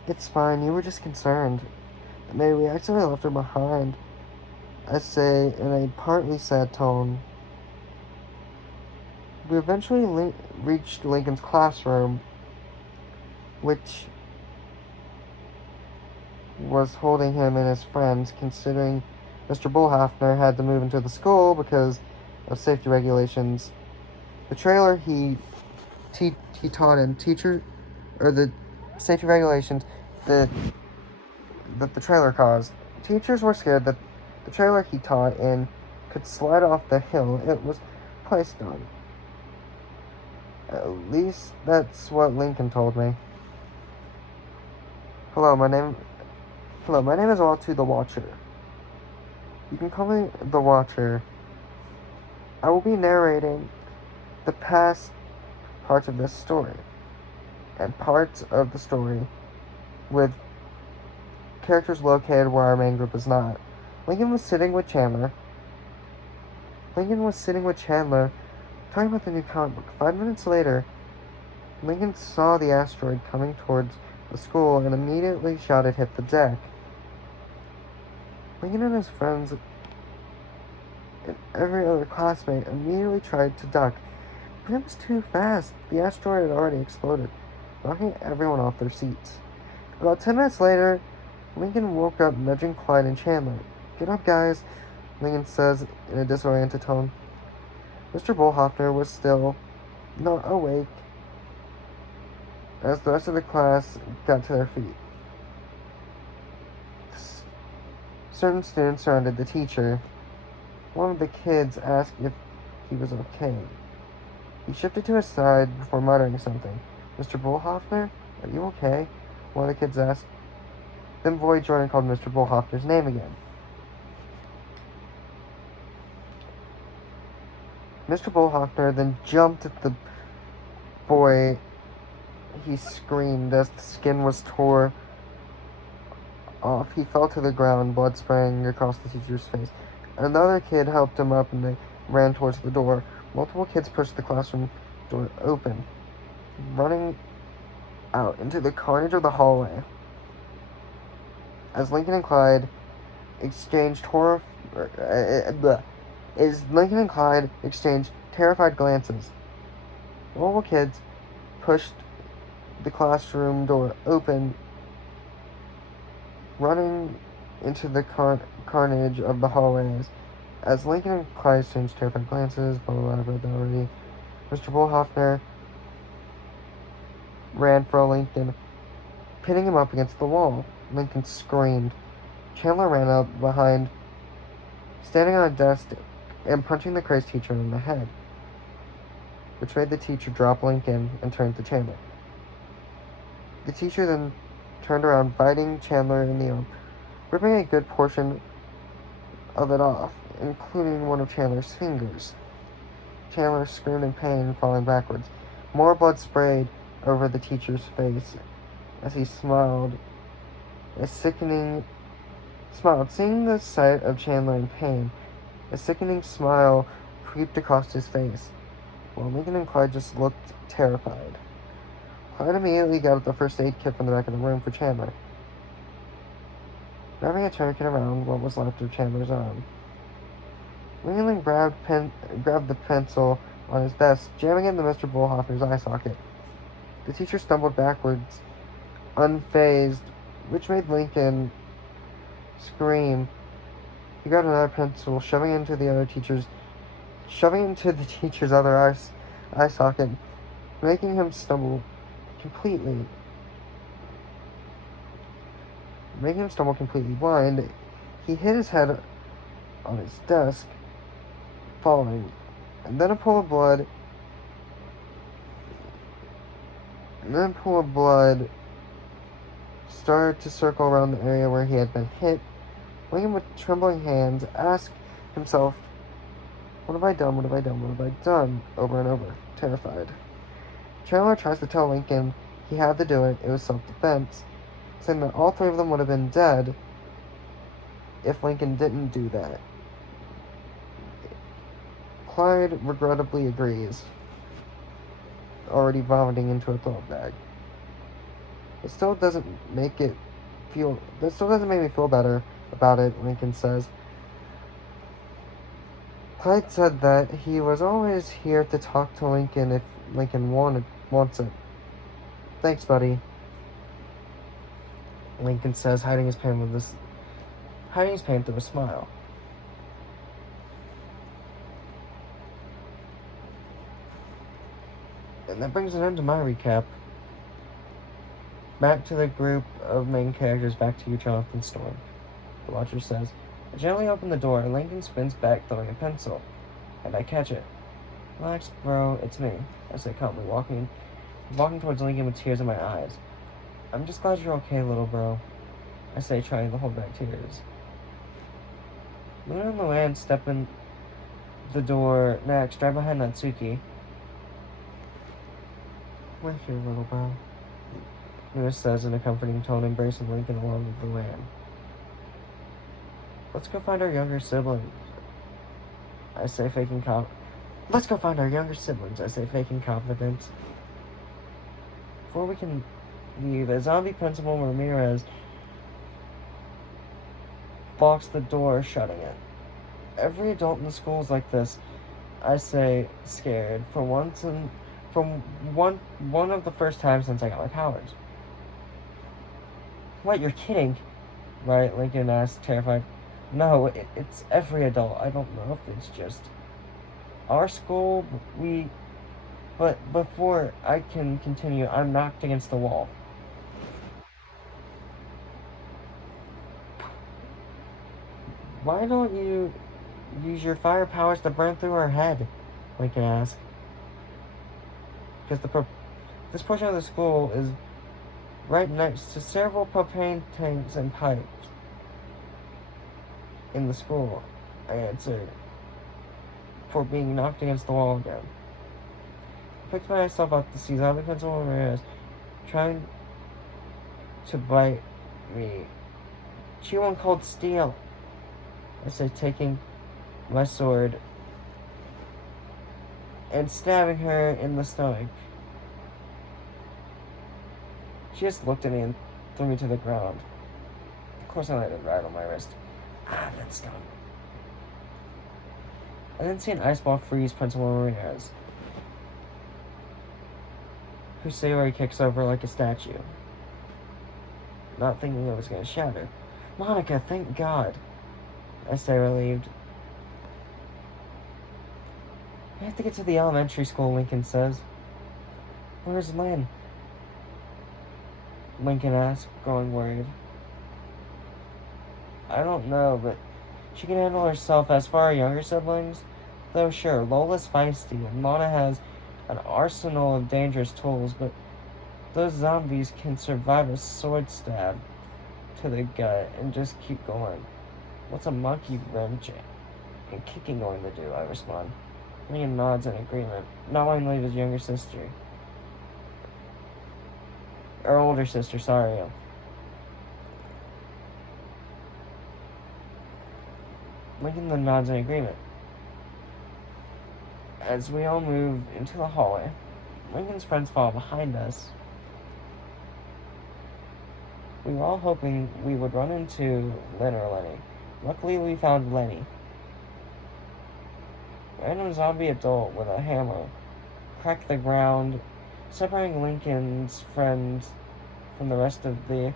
It's fine, you were just concerned. Maybe we accidentally left her behind. I say in a partly sad tone. We eventually reached Lincoln's classroom, which was holding him and his friends, considering Mr. Bullhafner had to move into the school because of safety regulations. The trailer he taught in the safety regulations that the trailer caused. Teachers were scared that the trailer he taught in could slide off the hill it was placed on. At least that's what Lincoln told me. Hello, my name is Altu the Watcher. You can call me the Watcher. I will be narrating the past parts of this story, and parts of the story with characters located where our main group is not. Lincoln was sitting with Chandler, talking about the new comic book. 5 minutes later, Lincoln saw the asteroid coming towards the school and immediately shouted, "Hit the deck." Lincoln and his friends and every other classmate immediately tried to duck, but it was too fast. The asteroid had already exploded, knocking everyone off their seats. About 10 minutes later, Lincoln woke up, nudging Clyde and Chandler. "Get up, guys," Lincoln says in a disoriented tone. Mr. Bullhafner was still not awake as the rest of the class got to their feet. Certain students surrounded the teacher. One of the kids asked if he was okay. He shifted to his side before muttering something. "Mr. Bullhafner, are you okay?" one of the kids asked. Then Voyager called Mr. Bullhafner's name again. Mr. Bullhafner then jumped at the boy. He screamed as the skin was tore off. He fell to the ground, blood spraying across the teacher's face. Another kid helped him up and they ran towards the door. Multiple kids pushed the classroom door open, running out into the carnage of the hallway. As Lincoln and Clyde exchanged terrified glances. Multiple kids pushed the classroom door open, running into the carnage of the hallways. As Lincoln and Clyde exchanged terrified glances, blah blah blah, I've read that already. Mr. Bullhafner ran for Lincoln, pinning him up against the wall. Lincoln screamed. Chandler ran up behind, standing on a desk and punching the crazed teacher in the head, which made the teacher drop Lincoln and turn to Chandler. The teacher then turned around, biting Chandler in the arm, ripping a good portion of it off, including one of Chandler's fingers. Chandler screamed in pain, falling backwards. More blood sprayed over the teacher's face as he smiled. Seeing the sight of Chandler in pain, a sickening smile creeped across his face, while Lincoln and Clyde just looked terrified. Clyde immediately got the first aid kit from the back of the room for Chandler. Grabbing a tourniquet around what was left of Chandler's arm. Lincoln grabbed the pencil on his desk, jamming it into Mr. Bullhopper's eye socket. The teacher stumbled backwards, unfazed, which made Lincoln scream. He grabbed another pencil, shoving it into the teacher's other eye socket, making him stumble completely blind. He hit his head on his desk, falling, and then a pool of blood started to circle around the area where he had been hit. Lincoln, with trembling hands, asked himself, "What have I done? What have I done? What have I done?" over and over, terrified. Chandler tries to tell Lincoln he had to do it. It was self-defense, saying that all three of them would have been dead if Lincoln didn't do that. Clyde regrettably agrees, already vomiting into a throat bag. That still doesn't make me feel better about it, Lincoln says. Clyde said that he was always here to talk to Lincoln if Lincoln wants it. "Thanks, buddy," Lincoln says, hiding his pain through a smile. And that brings an end to my recap. Back to the group of main characters, back to you, Jonathan Storm. The Watcher says, "I gently open the door, and Lincoln spins back, throwing a pencil, and I catch it. 'Relax, bro, it's me,' I say calmly, walking towards Lincoln with tears in my eyes. 'I'm just glad you're okay, little bro,' I say, trying to hold back tears. Luna and Luann step in the door next, right behind Natsuki. 'We're here, little bro,' Luna says in a comforting tone, embracing Lincoln along with Luann. 'Let's go find our younger siblings,' I say, faking confidence. Before we can leave, a zombie Principal Ramirez blocks the door, shutting it. 'Every adult in the school is like this,' I say, scared, for one of the first times since I got my powers. 'What, you're kidding?' Right, Lincoln asks, terrified. 'No, it's every adult. I don't know if it's just our school. But before I can continue, I'm knocked against the wall. Why don't you use your fire powers to burn through her head?' Lincoln asks. Because this portion of the school is right next to several propane tanks and pipes. In the school, I answer, for being knocked against the wall again. I picked myself up to see zombie Principal Ramirez trying to bite me. 'Chew on cold steel,' I say, taking my sword and stabbing her in the stomach. She just looked at me and threw me to the ground. Of course, I landed right on my wrist. Ah, that stung. I then see an ice ball freeze Principal Ramirez, whose samurai kicks over like a statue, not thinking it was going to shatter. 'Monica, thank God,' I say, relieved. 'We have to get to the elementary school,' Lincoln says. 'Where's Lynn?' Lincoln asks, growing worried. 'I don't know, but she can handle herself. As for our younger siblings, though, sure, Lola's feisty, and Mona has an arsenal of dangerous tools, but those zombies can survive a sword stab to the gut and just keep going. What's a monkey wrench and kicking going to do?' I respond. Lincoln nods in agreement, not wanting to leave his younger sister. Or older sister, sorry. Lincoln then nods in agreement. As we all move into the hallway, Lincoln's friends follow behind us. We were all hoping we would run into Lynn or Lenny. Luckily, we found Lenny. A random zombie adult with a hammer cracked the ground, separating Lincoln's friends from the rest of the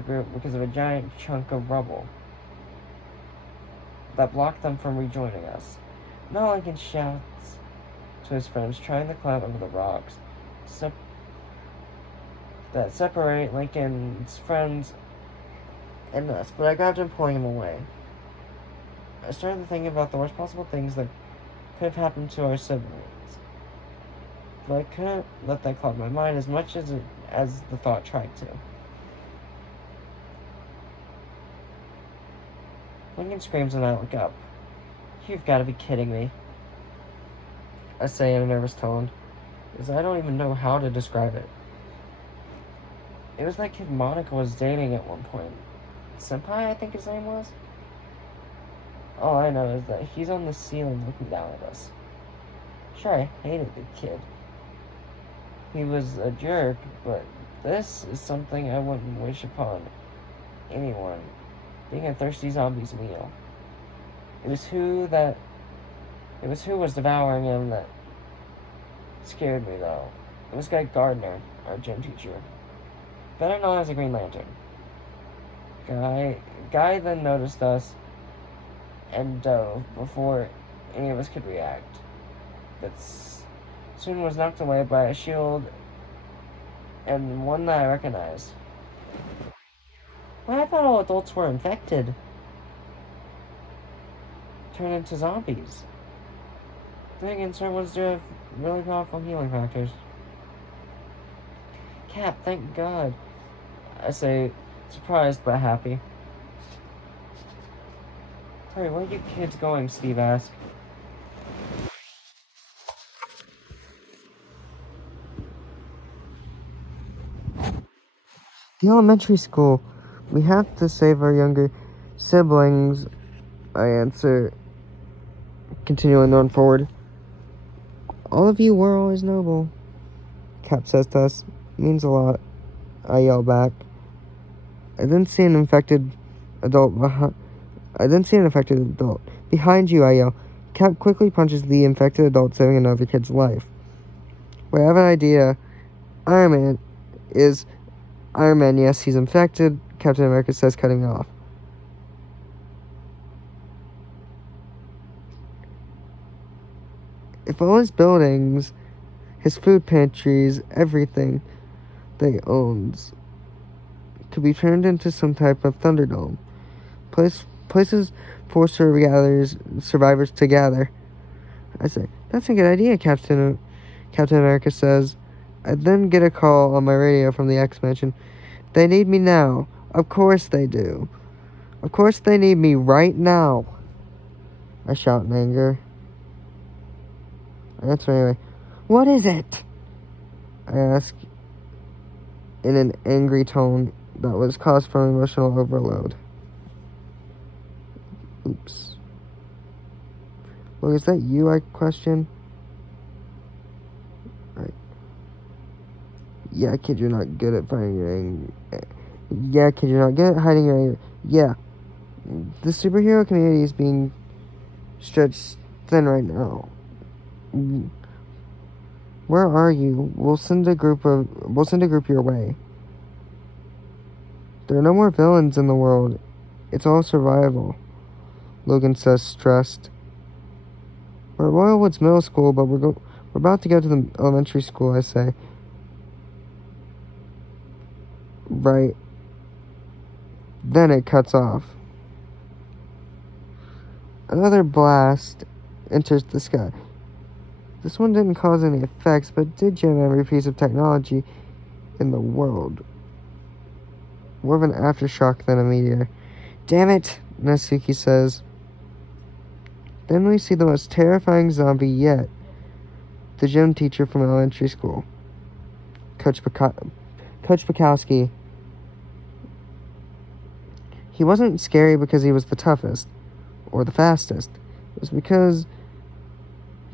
group because of a giant chunk of rubble that blocked them from rejoining us. Now Lincoln shouts to his friends, trying to climb over the rocks that separate Lincoln's friends and us, but I grabbed him, pulling him away. I started thinking about the worst possible things that could have happened to our siblings, but I couldn't let that cloud my mind as much as the thought tried to. Lincoln screams and I look up. You've got to be kidding me, I say in a nervous tone, because I don't even know how to describe it. It was that kid Monica was dating at one point. Senpai, I think his name was? All I know is that he's on the ceiling looking down at us. Sure, I hated the kid. He was a jerk, but this is something I wouldn't wish upon anyone. Being a thirsty zombie's meal. It was who was devouring him that scared me, though. It was Guy Gardner, our gym teacher. Better known as a Green Lantern. Guy then noticed us and dove before any of us could react. But soon was knocked away by a shield, and one that I recognized. Well, I thought all adults were infected. Turned into zombies. Then again, certain ones do have really powerful healing factors. Cap, thank God, I say, surprised but happy. Hurry, where are you kids going? Steve asked. The elementary school. We have to save our younger siblings, I answer, continuing to run forward. All of you were always noble, Cap says to us. Means a lot, I yell back. I then see an infected adult behind you, I yell. Cap quickly punches the infected adult, saving another kid's life. We have an idea. Iron Man, yes, he's infected, Captain America says, cutting off. If all his buildings, his food pantries, everything they owns could be turned into some type of Thunderdome. Places for survivors to gather. I say, that's a good idea, Captain America says. I then get a call on my radio from the X-Mansion. They need me now. Of course they do. Of course they need me right now, I shout in anger. I answer anyway. What is it? I ask in an angry tone that was caused from emotional overload. Oops. Well, is that you, I question? Right. Yeah, kid, you're not good at finding your anger. Yeah, kid, you're not good at hiding your anger. Yeah. The superhero community is being stretched thin right now. Where are you? We'll send a group your way. There are no more villains in the world. It's all survival, Logan says, stressed. We're at Royal Woods Middle School, but we're about to go to the elementary school, I say. Right. Then it cuts off. Another blast enters the sky. This one didn't cause any effects, but did jam every piece of technology in the world. More of an aftershock than a meteor. Damn it, Natsuki says. Then we see the most terrifying zombie yet. The gym teacher from elementary school. Coach Bukowski. He wasn't scary because he was the toughest or the fastest. It was because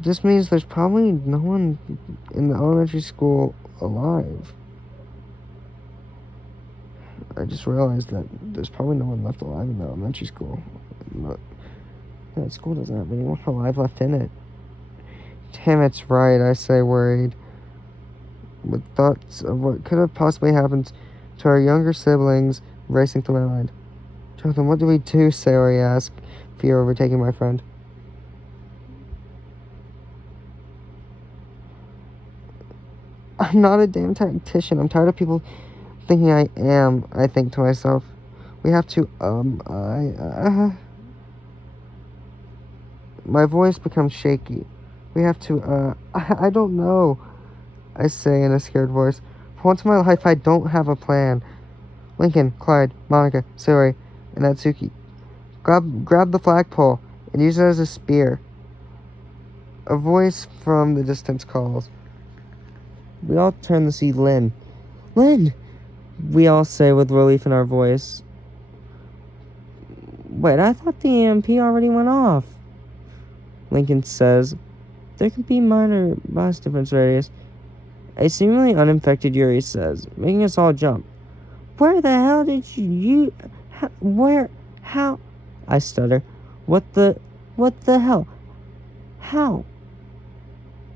this means there's probably no one in the elementary school alive. I just realized that there's probably no one left alive in the elementary school. But that school doesn't have anyone alive left in it. Damn, it's right, I say, worried. With thoughts of what could have possibly happened to our younger siblings racing through my mind. Jonathan, what do we do? Sayori asked, fear overtaking my friend. I'm not a damn tactician. I'm tired of people thinking I am, I think to myself. We have to, my voice becomes shaky. We have to, I don't know, I say in a scared voice. For once in my life, I don't have a plan. Lincoln, Clyde, Monica, Sayori, and Natsuki. Grab the flagpole and use it as a spear. A voice from the distance calls. We all turn to see Lynn. Lynn! We all say with relief in our voice. Wait, I thought the EMP already went off. Lincoln says, there could be minor blast difference radius. A seemingly uninfected Yuri says, making us all jump. Where the hell did you how? I stutter. What the hell? How?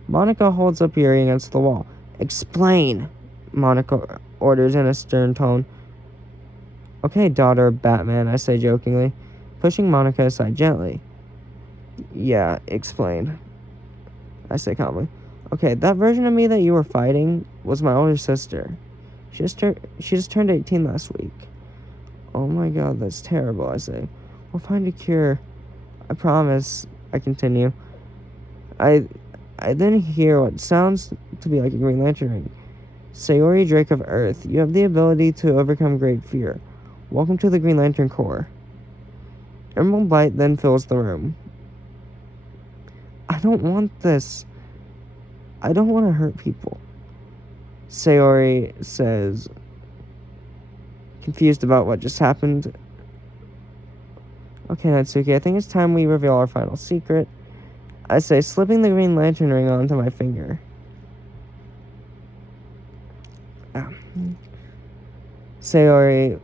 Monica holds up Yuri against the wall. Explain, Monica orders in a stern tone. Okay, daughter of Batman, I say jokingly, pushing Monica aside gently. Yeah, explain, I say calmly. Okay, that version of me that you were fighting was my older sister. She just turned 18 last week. Oh my god, that's terrible, I say. We'll find a cure. I promise, I continue. I then hear what sounds to be like a Green Lantern ring. Sayori Drake of Earth, you have the ability to overcome great fear. Welcome to the Green Lantern Corps. Emerald light then fills the room. I don't want this. I don't want to hurt people. Sayori says, confused about what just happened. Okay, Natsuki, I think it's time we reveal our final secret. I say, slipping the Green Lantern ring onto my finger. Sayori,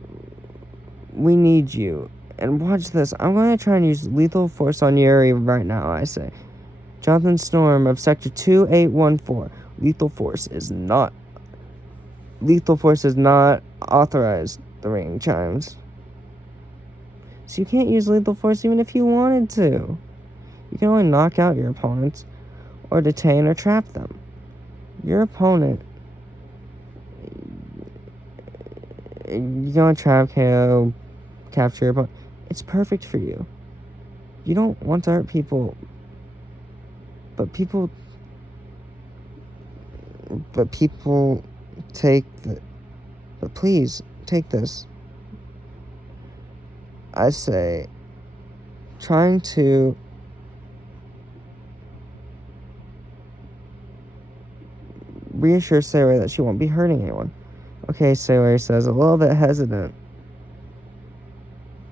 we need you. And watch this. I'm going to try and use lethal force on Yuri right now, I say. Jonathan Storm of Sector 2814. Lethal force is not authorized, the ring chimes. So you can't use lethal force even if you wanted to. You can only knock out your opponents, or detain or trap them. Your opponent, you can trap, KO, capture your opponent. It's perfect for you. You don't want to hurt people, but people take the. But please take this. I say, trying to reassure Sayori that she won't be hurting anyone. Okay, Sayori says, a little bit hesitant.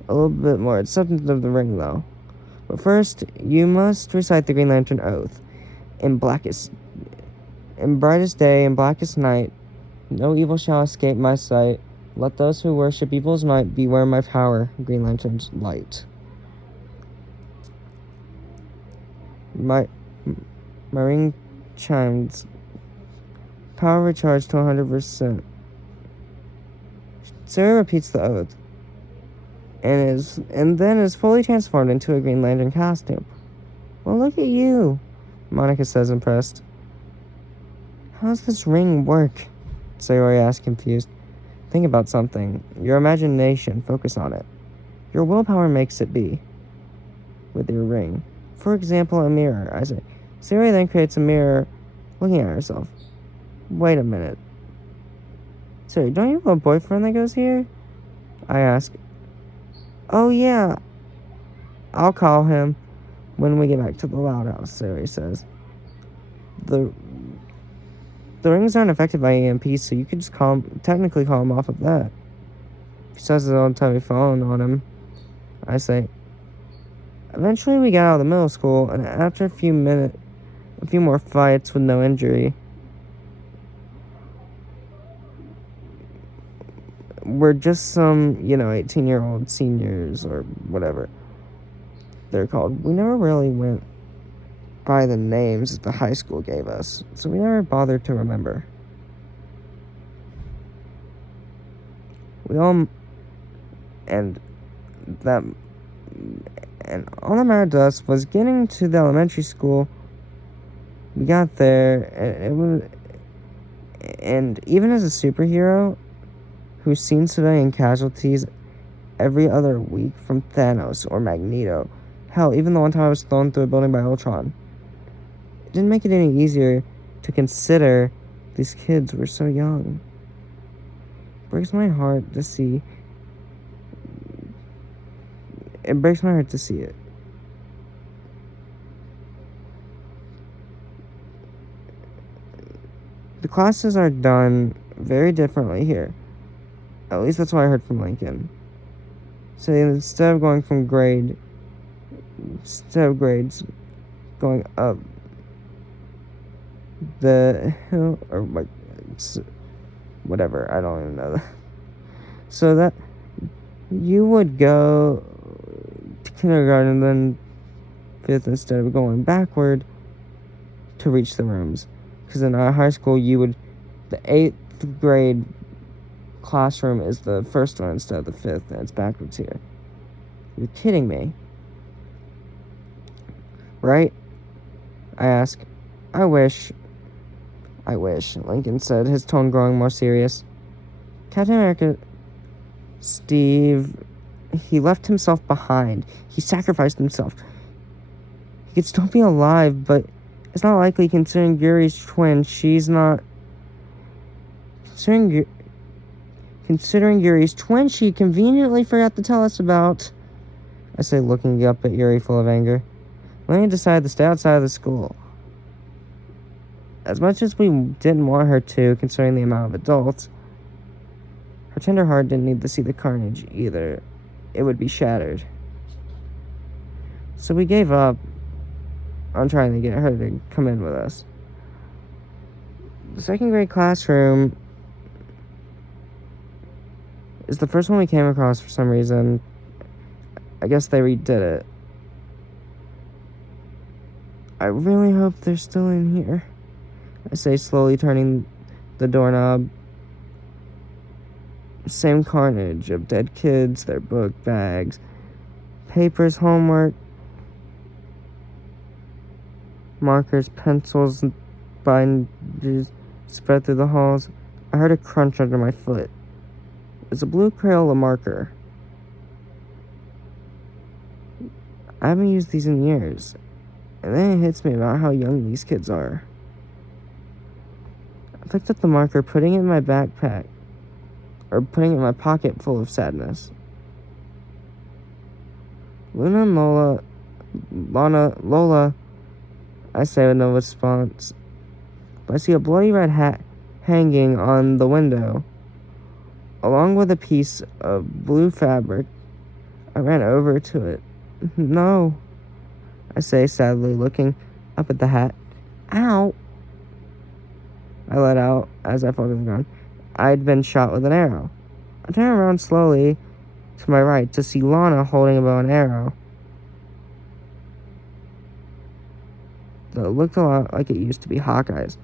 A little bit more acceptance of the ring, though. But first, you must recite the Green Lantern Oath. In brightest day and blackest night, no evil shall escape my sight. Let those who worship evil's might beware my power, Green Lantern's light. My ring chimes. Power recharged to 100%. Sarah repeats the oath, and then is fully transformed into a Green Lantern costume. Well, look at you, Monica says, impressed. How does this ring work? Sayori asks, confused. Think about something. Your imagination, focus on it. Your willpower makes it be. With your ring. For example, a mirror, I say. Sayori then creates a mirror looking at herself. Wait a minute. Sorry, don't you have a boyfriend that goes here? I ask. Oh, yeah. I'll call him when we get back to the Loud House, Sayori says. The rings aren't affected by EMP, so you could just technically call him off of that. He says it all the time we phone on him. I say. Eventually we got out of the middle school, and after a few more fights with no injury, we're just some, 18-year-old seniors or whatever they're called. We never really went by the names that the high school gave us, so we never bothered to remember. And all that mattered to us was getting to the elementary school. We got there, and even as a superhero who's seen civilian casualties every other week from Thanos or Magneto, hell, even the one time I was thrown through a building by Ultron, it didn't make it any easier to consider these kids were so young. It breaks my heart to see. It breaks my heart to see it. The classes are done very differently here. At least that's what I heard from Lincoln. So instead of grades going up the hill, or like, whatever, I don't even know that. So that you would go to kindergarten and then 5th instead of going backward to reach the rooms. Because in our high school, the 8th grade classroom is the first one instead of the 5th, and it's backwards here. You're kidding me. Right? I ask. I wish, Lincoln said, his tone growing more serious. Captain America, Steve, he left himself behind. He sacrificed himself. He could still be alive, but it's not likely considering Yuri's twin. She's not... Considering Yuri's twin, she conveniently forgot to tell us about. I say, looking up at Yuri full of anger. Lane decided to stay outside of the school. As much as we didn't want her to, considering the amount of adults, her tender heart didn't need to see the carnage either. It would be shattered. So we gave up on trying to get her to come in with us. The 2nd grade classroom is the first one we came across for some reason. I guess they redid it. I really hope they're still in here. I say, slowly turning the doorknob. Same carnage of dead kids, their book bags, papers, homework, markers, pencils, binders spread through the halls. I heard a crunch under my foot. It's a blue Crayola marker. I haven't used these in years. And then it hits me about how young these kids are. I picked up the marker, putting it in my backpack. Or putting it in my pocket full of sadness. Luna and Lola, I say with no response. But I see a bloody red hat hanging on the window, along with a piece of blue fabric. I ran over to it. No, I say sadly, looking up at the hat. Ow! I let out as I fell to the ground. I'd been shot with an arrow. I turned around slowly to my right to see Lana holding a bow and arrow. Though it looked a lot like it used to be Hawkeye's.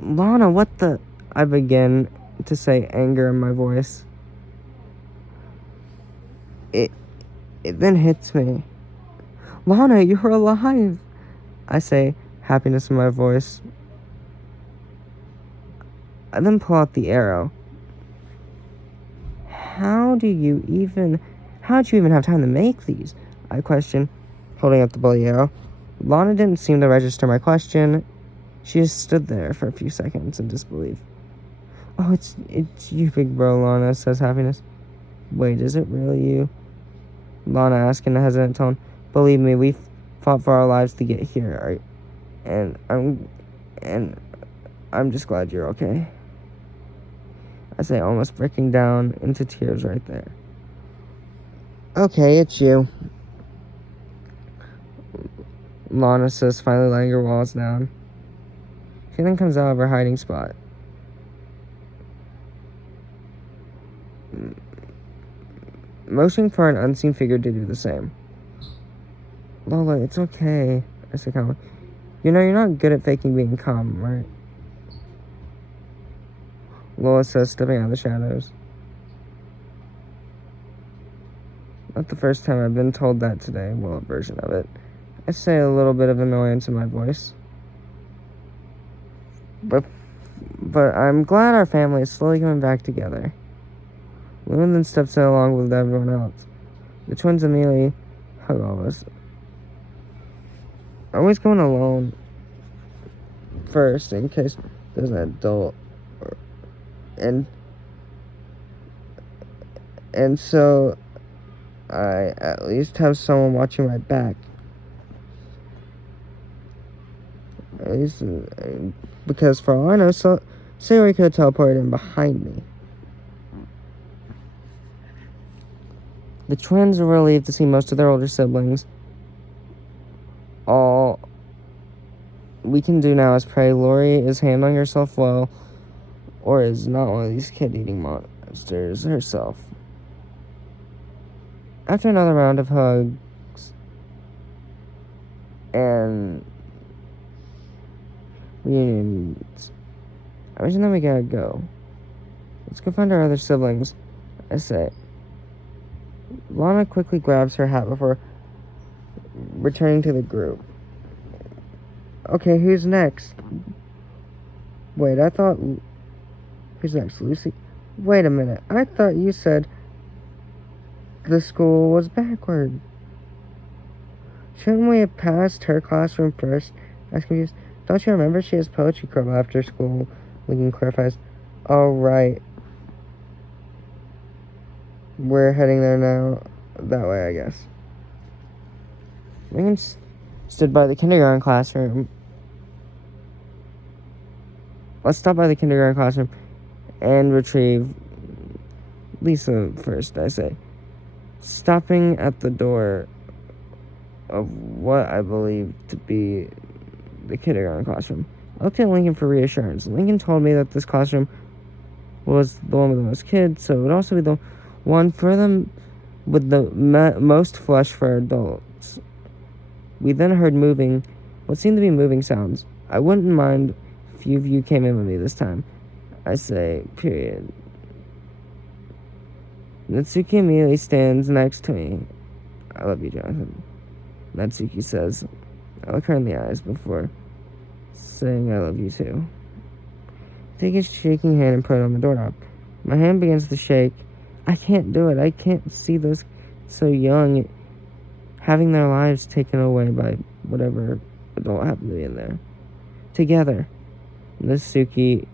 Lana, what the... I begin to say, anger in my voice. It then hits me. Lana, you're alive! I say, happiness in my voice. I then pull out the arrow. How'd you even have time to make these? I question, holding up the bloody arrow. Lana didn't seem to register my question. She just stood there for a few seconds in disbelief. Oh, it's you, big bro, Lana, says happiness. Wait, is it really you? Lana asked in a hesitant tone. Believe me, we fought for our lives to get here, and I'm just glad you're okay. I say, almost breaking down into tears right there. Okay, it's you. Lana says, finally letting her walls down. She then comes out of her hiding spot. motioning for an unseen figure to do the same. Lola, it's okay, I said calmly. You know, you're not good at faking being calm, right? Lola says, stepping out of the shadows. Not the first time I've been told that today. Well, a version of it. I say, a little bit of annoyance in my voice. But I'm glad our family is slowly coming back together. Luna then steps in along with everyone else. The twins immediately hug all of us. Always going alone first in case there's an adult. And so I at least have someone watching my back. At least, because for all I know, Sayori could have teleported in behind me. The twins were relieved to see most of their older siblings. All we can do now is pray Lori is handling herself well, or is not one of these kid-eating monsters herself. After another round of hugs and reunions, I mention that we gotta go. Let's go find our other siblings, I say. Lana quickly grabs her hat before returning to the group. Okay, who's next? Wait, I thought... Who's next, Lucy? Wait a minute, I thought you said the school was backward. Shouldn't we have passed her classroom first? I was confused. Don't you remember she has poetry club after school? Lincoln clarifies. Oh, right. We're heading there now. That way, I guess. Lincoln stood by the kindergarten classroom. Let's stop by the kindergarten classroom and retrieve Lisa first, I say. Stopping at the door of what I believe to be the kindergarten classroom. I looked at Lincoln for reassurance. Lincoln told me that this classroom was the one with the most kids, so it would also be the one for them with the most flesh for adults. We then heard what seemed to be moving sounds. I wouldn't mind if few of you came in with me this time. I say, period. Natsuki immediately stands next to me. I love you, Jonathan. Natsuki says. I look her in the eyes before saying I love you too. Take his shaking hand and put it on the doorknob. My hand begins to shake. I can't do it. I can't see those so young having their lives taken away by whatever adult happened to be in there. Together. Natsuki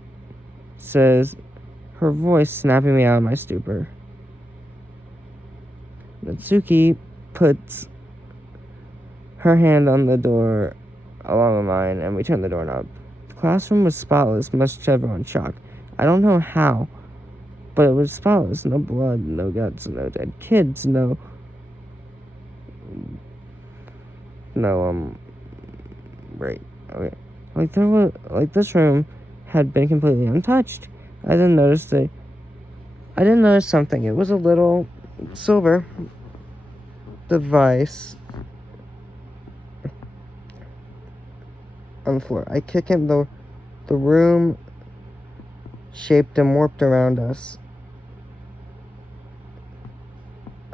says, her voice snapping me out of my stupor. Natsuki puts her hand on the door along with mine, and we turn the doorknob. The classroom was spotless, much to everyone's shock. I don't know how, but it was spotless. No blood, no guts, no dead kids, no, right, okay. This room had been completely untouched. I didn't notice something. It was a little silver device on the floor. I kick in the room shaped and warped around us.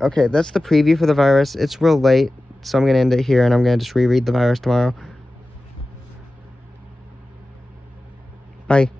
Okay, that's the preview for the virus. It's real late, so I'm going to end it here, and I'm going to just reread the virus tomorrow. Bye.